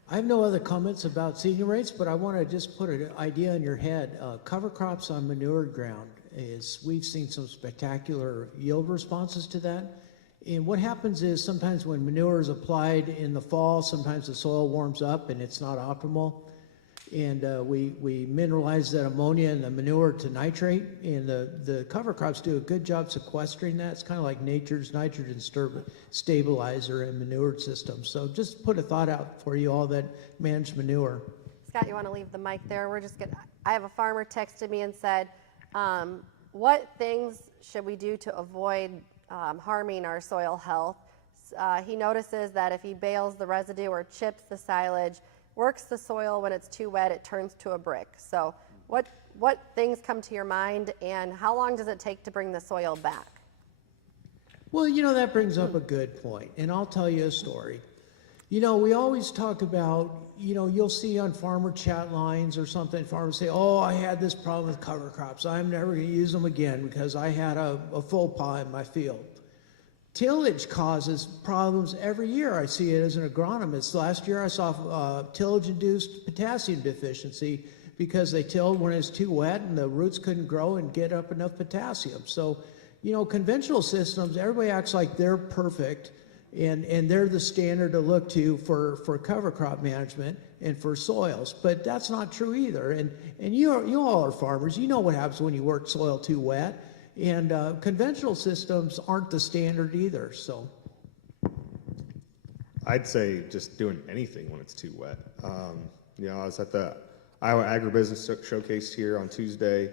I have no other comments about seeding rates, but I want to just put an idea in your head. Cover crops on manured ground we've seen some spectacular yield responses to that. And what happens is sometimes when manure is applied in the fall, sometimes the soil warms up and it's not optimal. And we mineralize that ammonia and the manure to nitrate, and the cover crops do a good job sequestering that. It's kind of like nature's nitrogen stabilizer and manured system. So just put a thought out for you all that manage manure. Scott, you want to leave the mic there? I have a farmer texted me and said, what things should we do to avoid harming our soil health? He notices that if he bales the residue or chips the silage, works the soil when it's too wet, it turns to a brick. So what things come to your mind, and how long does it take to bring the soil back? Well, you know, that brings up a good point, and I'll tell you a story. You know, we always talk about, you know, you'll see on farmer chat lines or something, farmers say, oh, I had this problem with cover crops. I'm never going to use them again because I had a full pile in my field. Tillage causes problems every year. I see it as an agronomist. Last year I saw tillage-induced potassium deficiency because they tilled when it was too wet and the roots couldn't grow and get up enough potassium. So, you know, conventional systems, everybody acts like they're perfect and they're the standard to look to for cover crop management and for soils. But that's not true either. And you all are farmers. You know what happens when you work soil too wet. And conventional systems aren't the standard either, so. I'd say just doing anything when it's too wet. You know, I was at the Iowa Agribusiness Showcase here on Tuesday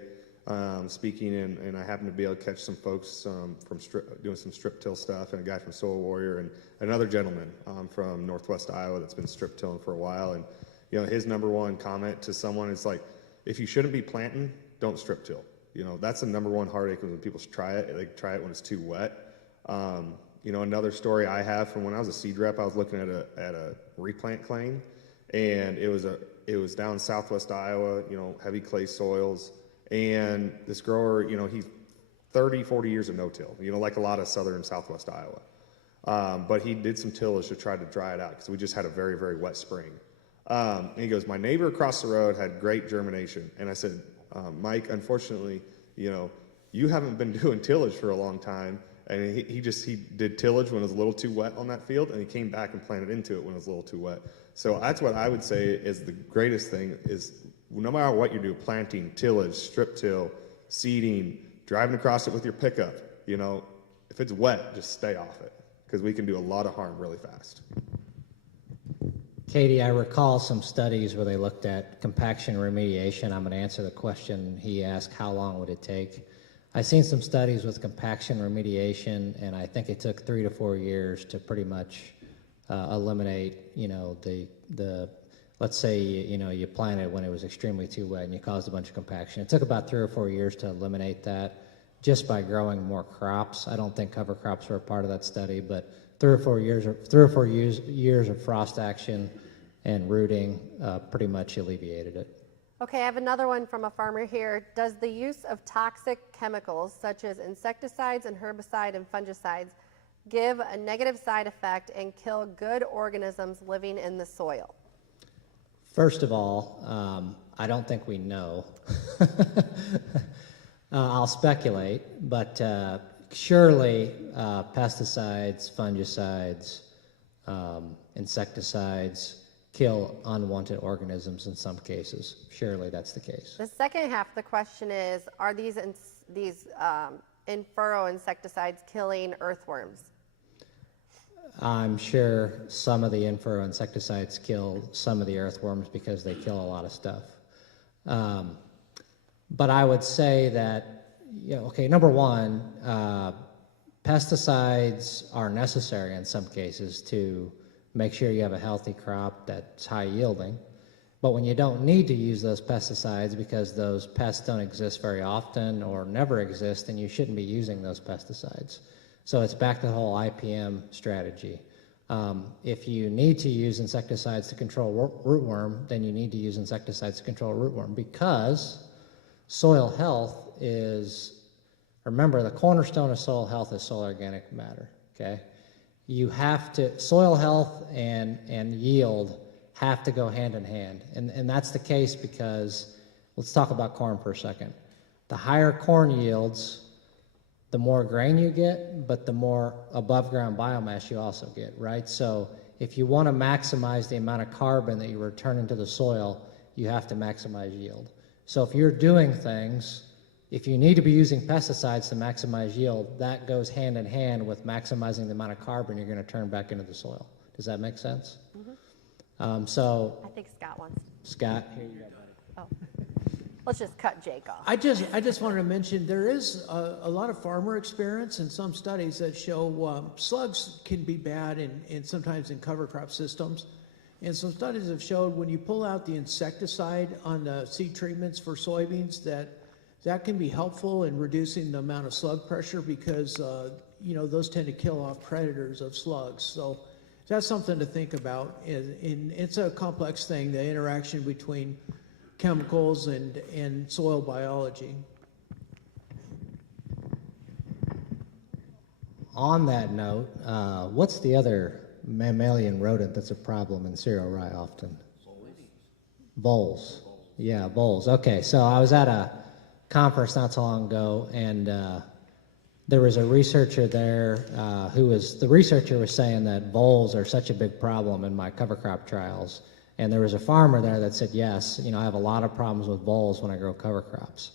speaking, and I happened to be able to catch some folks from doing some strip till stuff, and a guy from Soil Warrior, and another gentleman from Northwest Iowa that's been strip tilling for a while. And you know, his number one comment to someone is like, if you shouldn't be planting, don't strip till. You know, that's the number one heartache when people try it. They try it when it's too wet. You know, another story I have from when I was a seed rep, I was looking at a replant claim, and it was down southwest Iowa, you know, heavy clay soils, and this grower, you know, he's 30, 40 years of no-till, you know, like a lot of southern southwest Iowa. But he did some tillage to try to dry it out because we just had a very, very wet spring. And he goes, my neighbor across the road had great germination. And I said, Mike, unfortunately, you know, you haven't been doing tillage for a long time. And he did tillage when it was a little too wet on that field, and he came back and planted into it when it was a little too wet. So that's what I would say is the greatest thing is no matter what you do, planting, tillage, strip till, seeding, driving across it with your pickup, you know, if it's wet, just stay off it because we can do a lot of harm really fast. Katie, I recall some studies where they looked at compaction remediation. I'm going to answer the question he asked, how long would it take? I've seen some studies with compaction remediation, and I think it took 3 to 4 years to pretty much eliminate, you know, the let's say, you know, you planted when it was extremely too wet and you caused a bunch of compaction. It took about 3 or 4 years to eliminate that just by growing more crops. I don't think cover crops were a part of that study, but 3 or 4 years of frost action and rooting pretty much alleviated it. Okay, I have another one from a farmer here. Does the use of toxic chemicals such as insecticides and herbicide and fungicides give a negative side effect and kill good organisms living in the soil? First of all, I don't think we know. I'll speculate, but surely pesticides, fungicides, insecticides kill unwanted organisms in some cases. Surely that's the case. The second half of the question is, are these in-furrow insecticides killing earthworms? I'm sure some of the in-furrow insecticides kill some of the earthworms because they kill a lot of stuff. But I would say that, you know, okay, number one, pesticides are necessary in some cases to make sure you have a healthy crop that's high yielding. But when you don't need to use those pesticides because those pests don't exist very often or never exist, then you shouldn't be using those pesticides. So it's back to the whole IPM strategy. If you need to use insecticides to control rootworm, then you need to use insecticides to control rootworm because soil health is, remember, the cornerstone of soil health is soil organic matter, okay? You have to, soil health and yield have to go hand in hand. And that's the case because, let's talk about corn for a second. The higher corn yields, the more grain you get, but the more above ground biomass you also get, right? So if you want to maximize the amount of carbon that you return into the soil, you have to maximize yield. So if you're doing things, if you need to be using pesticides to maximize yield, that goes hand in hand with maximizing the amount of carbon you're going to turn back into the soil. Does that make sense? Mm-hmm. So I think Scott wants. Scott, here you go, buddy. Oh, let's just cut Jake off. I just wanted to mention there is a lot of farmer experience and some studies that show slugs can be bad and sometimes in cover crop systems. And some studies have showed when you pull out the insecticide on the seed treatments for soybeans that can be helpful in reducing the amount of slug pressure because you know, those tend to kill off predators of slugs. So that's something to think about. And it's a complex thing, the interaction between chemicals and soil biology. On that note, what's the other mammalian rodent that's a problem in cereal rye often? Voles. Yeah, voles. Okay, so I was at a conference not so long ago, and there was a researcher there the researcher was saying that voles are such a big problem in my cover crop trials. And there was a farmer there that said, yes, you know, I have a lot of problems with voles when I grow cover crops.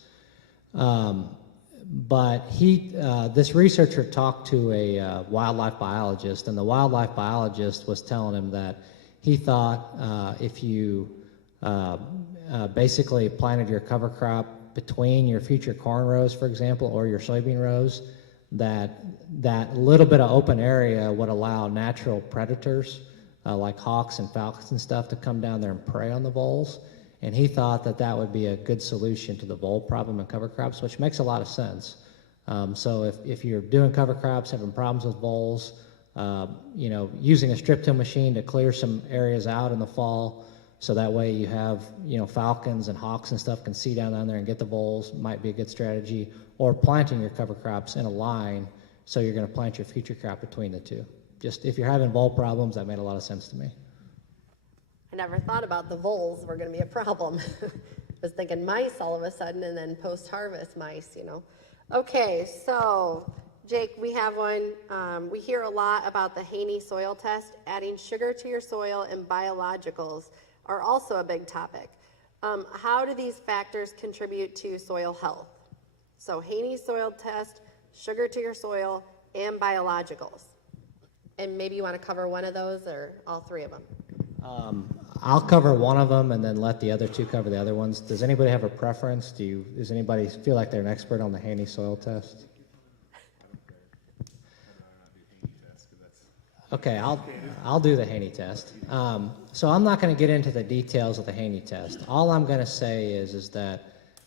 but this researcher talked to a wildlife biologist, and the wildlife biologist was telling him that he thought if you basically planted your cover crop between your future corn rows, for example, or your soybean rows, that little bit of open area would allow natural predators like hawks and falcons and stuff to come down there and prey on the voles. And he thought that that would be a good solution to the vole problem in cover crops, which makes a lot of sense. So if you're doing cover crops, having problems with voles, using a strip till machine to clear some areas out in the fall, so that way you have, falcons and hawks and stuff can see down there and get the voles, might be a good strategy. Or planting your cover crops in a line, so you're going to plant your future crop between the two. Just if you're having vole problems, that made a lot of sense to me. I never thought about the voles were going to be a problem. I was thinking mice all of a sudden, and then post-harvest mice, Okay, so Jake, we have one. We hear a lot about the Haney soil test. Adding sugar to your soil and biologicals are also a big topic. How do these factors contribute to soil health? So Haney soil test, sugar to your soil, and biologicals. And maybe you want to cover one of those or all three of them? I'll cover one of them and then let the other two cover the other ones. Does anybody have a preference? Does anybody feel like they're an expert on the Haney soil test? Okay, I'll do the Haney test. So I'm not going to get into the details of the Haney test. All I'm going to say is that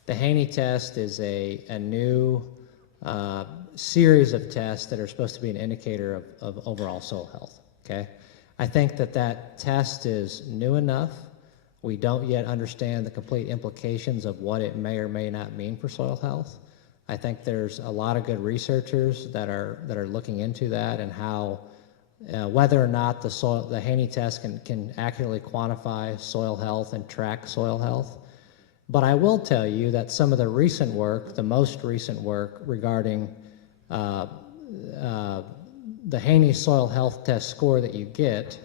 the Haney test is a new series of tests that are supposed to be an indicator of overall soil health. Okay, I think that test is new enough. We don't yet understand the complete implications of what it may or may not mean for soil health. I think there's a lot of good researchers that are looking into that and how whether or not the Haney test can accurately quantify soil health and track soil health. But I will tell you that some of the recent work, the most recent work regarding the Haney soil health test score that you get,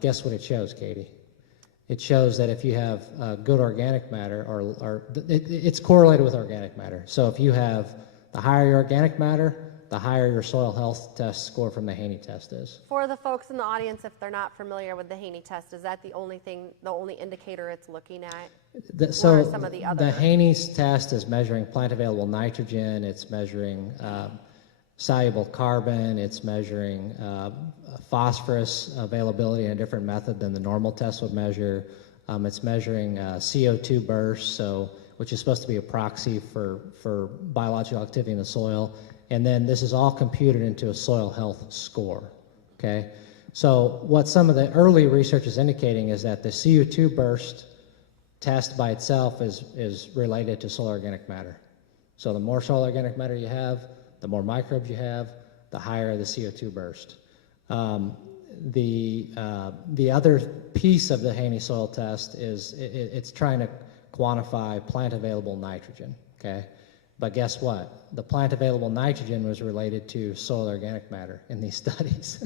guess what it shows, Katie? It shows that if you have good organic matter, it's correlated with organic matter. So if you have the higher your organic matter, the higher your soil health test score from the Haney test is. For the folks in the audience, if they're not familiar with the Haney test, is that the only indicator it's looking at? Or some of the other? The Haney's test is measuring plant available nitrogen, it's measuring soluble carbon, it's measuring phosphorus availability in a different method than the normal test would measure. It's measuring CO2 bursts, which is supposed to be a proxy for biological activity in the soil. And then this is all computed into a soil health score, okay? So what some of the early research is indicating is that the CO2 burst test by itself is related to soil organic matter. So the more soil organic matter you have, the more microbes you have, the higher the CO2 burst. The other piece of the Haney soil test is it's trying to quantify plant available nitrogen, okay? But guess what? The plant available nitrogen was related to soil organic matter in these studies.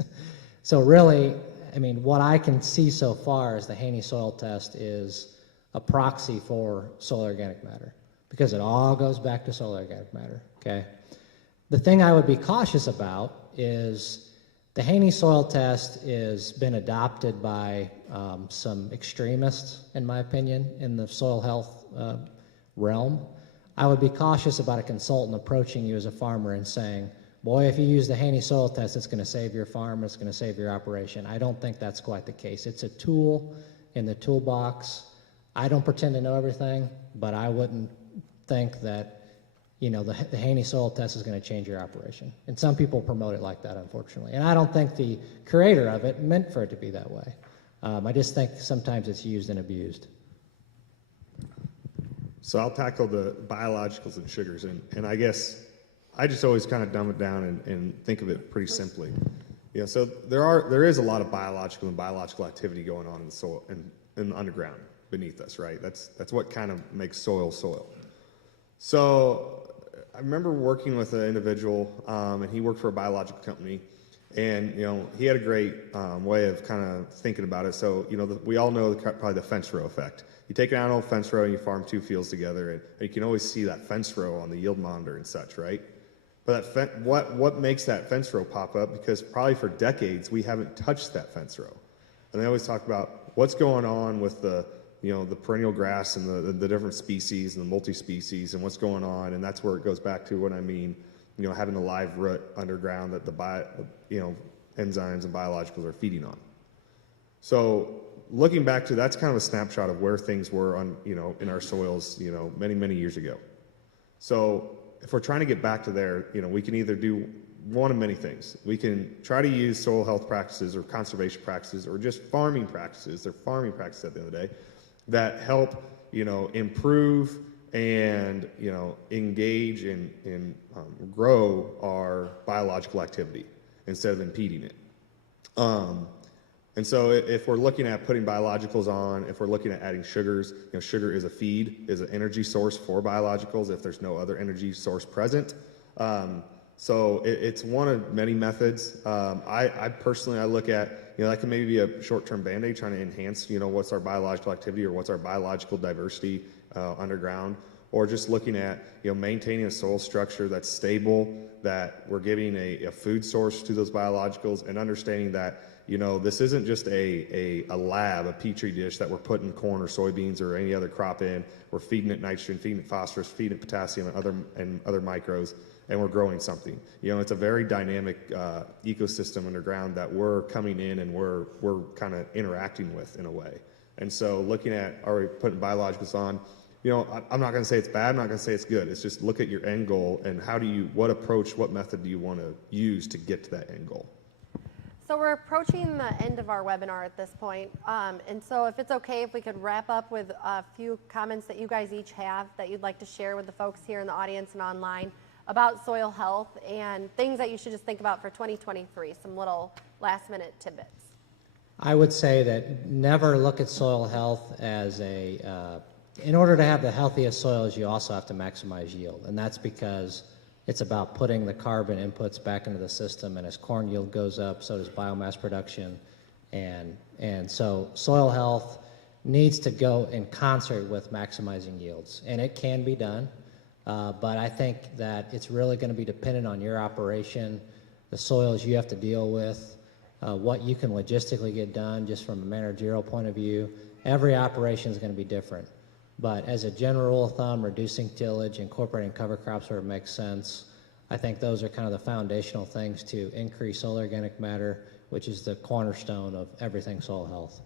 So really, I mean, what I can see so far is the Haney soil test is a proxy for soil organic matter because it all goes back to soil organic matter, okay? The thing I would be cautious about is the Haney soil test has been adopted by some extremists, in my opinion, in the soil health realm. I would be cautious about a consultant approaching you as a farmer and saying, boy, if you use the Haney soil test, it's going to save your farm, it's going to save your operation. I don't think that's quite the case. It's a tool in the toolbox. I don't pretend to know everything, but I wouldn't think that, the Haney soil test is going to change your operation. And some people promote it like that, unfortunately. And I don't think the creator of it meant for it to be that way. I just think sometimes it's used and abused. So I'll tackle the biologicals and sugars, and I guess I just always kind of dumb it down and think of it pretty simply. So there is a lot of biological activity going on in the soil and in the underground beneath us, right? That's what kind of makes soil. So I remember working with an individual, and he worked for a biological company, and he had a great way of kind of thinking about it. So we all know probably the fence row effect. You take an old fence row and you farm 2 fields together, and you can always see that fence row on the yield monitor and such, right? But what makes that fence row pop up? Because probably for decades we haven't touched that fence row, and they always talk about what's going on with the perennial grass and the different species and the multi-species and what's going on, and that's where it goes back to what I mean, having a live root underground that the enzymes and biologicals are feeding on. So looking back to, that's kind of a snapshot of where things were on, in our soils, many, many years ago. So if we're trying to get back to there, we can either do one of many things. We can try to use soil health practices or conservation practices or just farming practices. They're farming practices at the end of the day that help, improve and, engage and grow our biological activity instead of impeding it. And so if we're looking at putting biologicals on, if we're looking at adding sugars, sugar is a feed, is an energy source for biologicals if there's no other energy source present. So it's one of many methods. I personally look at, that can maybe be a short-term Band-Aid trying to enhance, what's our biological activity or what's our biological diversity underground, or just looking at, maintaining a soil structure that's stable, that we're giving a food source to those biologicals, and understanding that, this isn't just a lab, a petri dish that we're putting corn or soybeans or any other crop in. We're feeding it nitrogen, feeding it phosphorus, feeding it potassium and other micros, and we're growing something. It's a very dynamic ecosystem underground that we're coming in and we're kind of interacting with in a way. And so looking at, are we putting biologicals on? I'm not going to say it's bad. I'm not going to say it's good. It's just look at your end goal and what approach, what method do you want to use to get to that end goal? So we're approaching the end of our webinar at this point. And so if it's okay, if we could wrap up with a few comments that you guys each have that you'd like to share with the folks here in the audience and online about soil health and things that you should just think about for 2023, some little last minute tidbits. I would say that never look at soil health as in order to have the healthiest soils, you also have to maximize yield. And that's because it's about putting the carbon inputs back into the system, and as corn yield goes up, so does biomass production. And so soil health needs to go in concert with maximizing yields, and it can be done. But I think that it's really going to be dependent on your operation, the soils you have to deal with, what you can logistically get done just from a managerial point of view. Every operation is going to be different. But as a general rule of thumb, reducing tillage, incorporating cover crops where it makes sense, I think those are kind of the foundational things to increase soil organic matter, which is the cornerstone of everything soil health.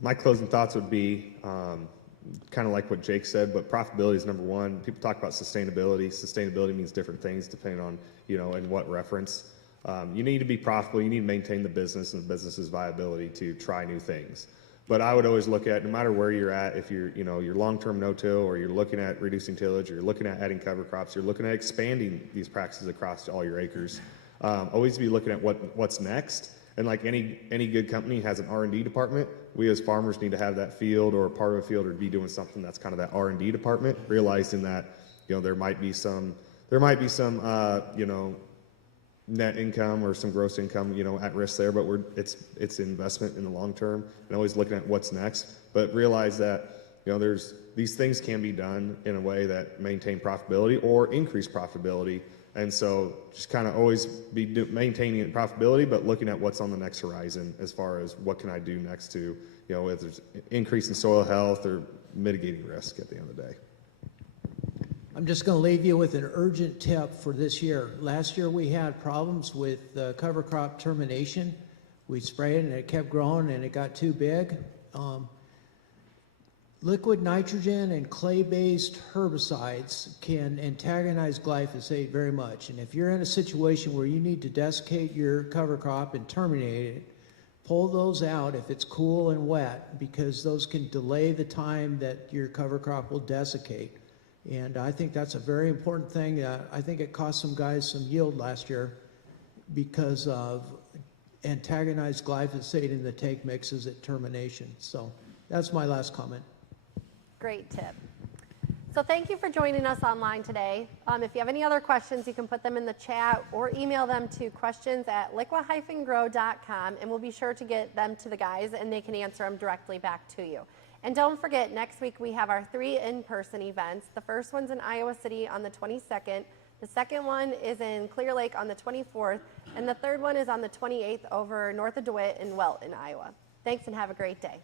My closing thoughts would be kind of like what Jake said, but profitability is number one. People talk about sustainability. Sustainability means different things depending on, in what reference. You need to be profitable. You need to maintain the business and the business's viability to try new things. But I would always look at, no matter where you're at, if you're, you're long-term no-till, or you're looking at reducing tillage, or you're looking at adding cover crops, you're looking at expanding these practices across all your acres. Always be looking at what's next. And like any good company has an R&D department, we as farmers need to have that field or part of a field or be doing something that's kind of that R&D department, realizing that, there might be some net income or some gross income, at risk there, but it's investment in the long term, and always looking at what's next. But realize that, these things can be done in a way that maintain profitability or increase profitability. And so just kind of always be maintaining profitability, but looking at what's on the next horizon as far as what can I do next to, if there's increase in soil health or mitigating risk at the end of the day. I'm just going to leave you with an urgent tip for this year. Last year we had problems with cover crop termination. We sprayed it and it kept growing and it got too big. Liquid nitrogen and clay-based herbicides can antagonize glyphosate very much. And if you're in a situation where you need to desiccate your cover crop and terminate it, pull those out if it's cool and wet, because those can delay the time that your cover crop will desiccate. And I think that's a very important thing. I think it cost some guys some yield last year because of antagonized glyphosate in the take mixes at termination. So that's my last comment. Great tip. So thank you for joining us online today. If you have any other questions, you can put them in the chat or email them to questions@liqui-grow.com, and we'll be sure to get them to the guys, and they can answer them directly back to you. And don't forget, next week we have our 3 in-person events. The first one's in Iowa City on the 22nd. The second one is in Clear Lake on the 24th. And the third one is on the 28th over north of DeWitt in Welton, Iowa. Thanks and have a great day.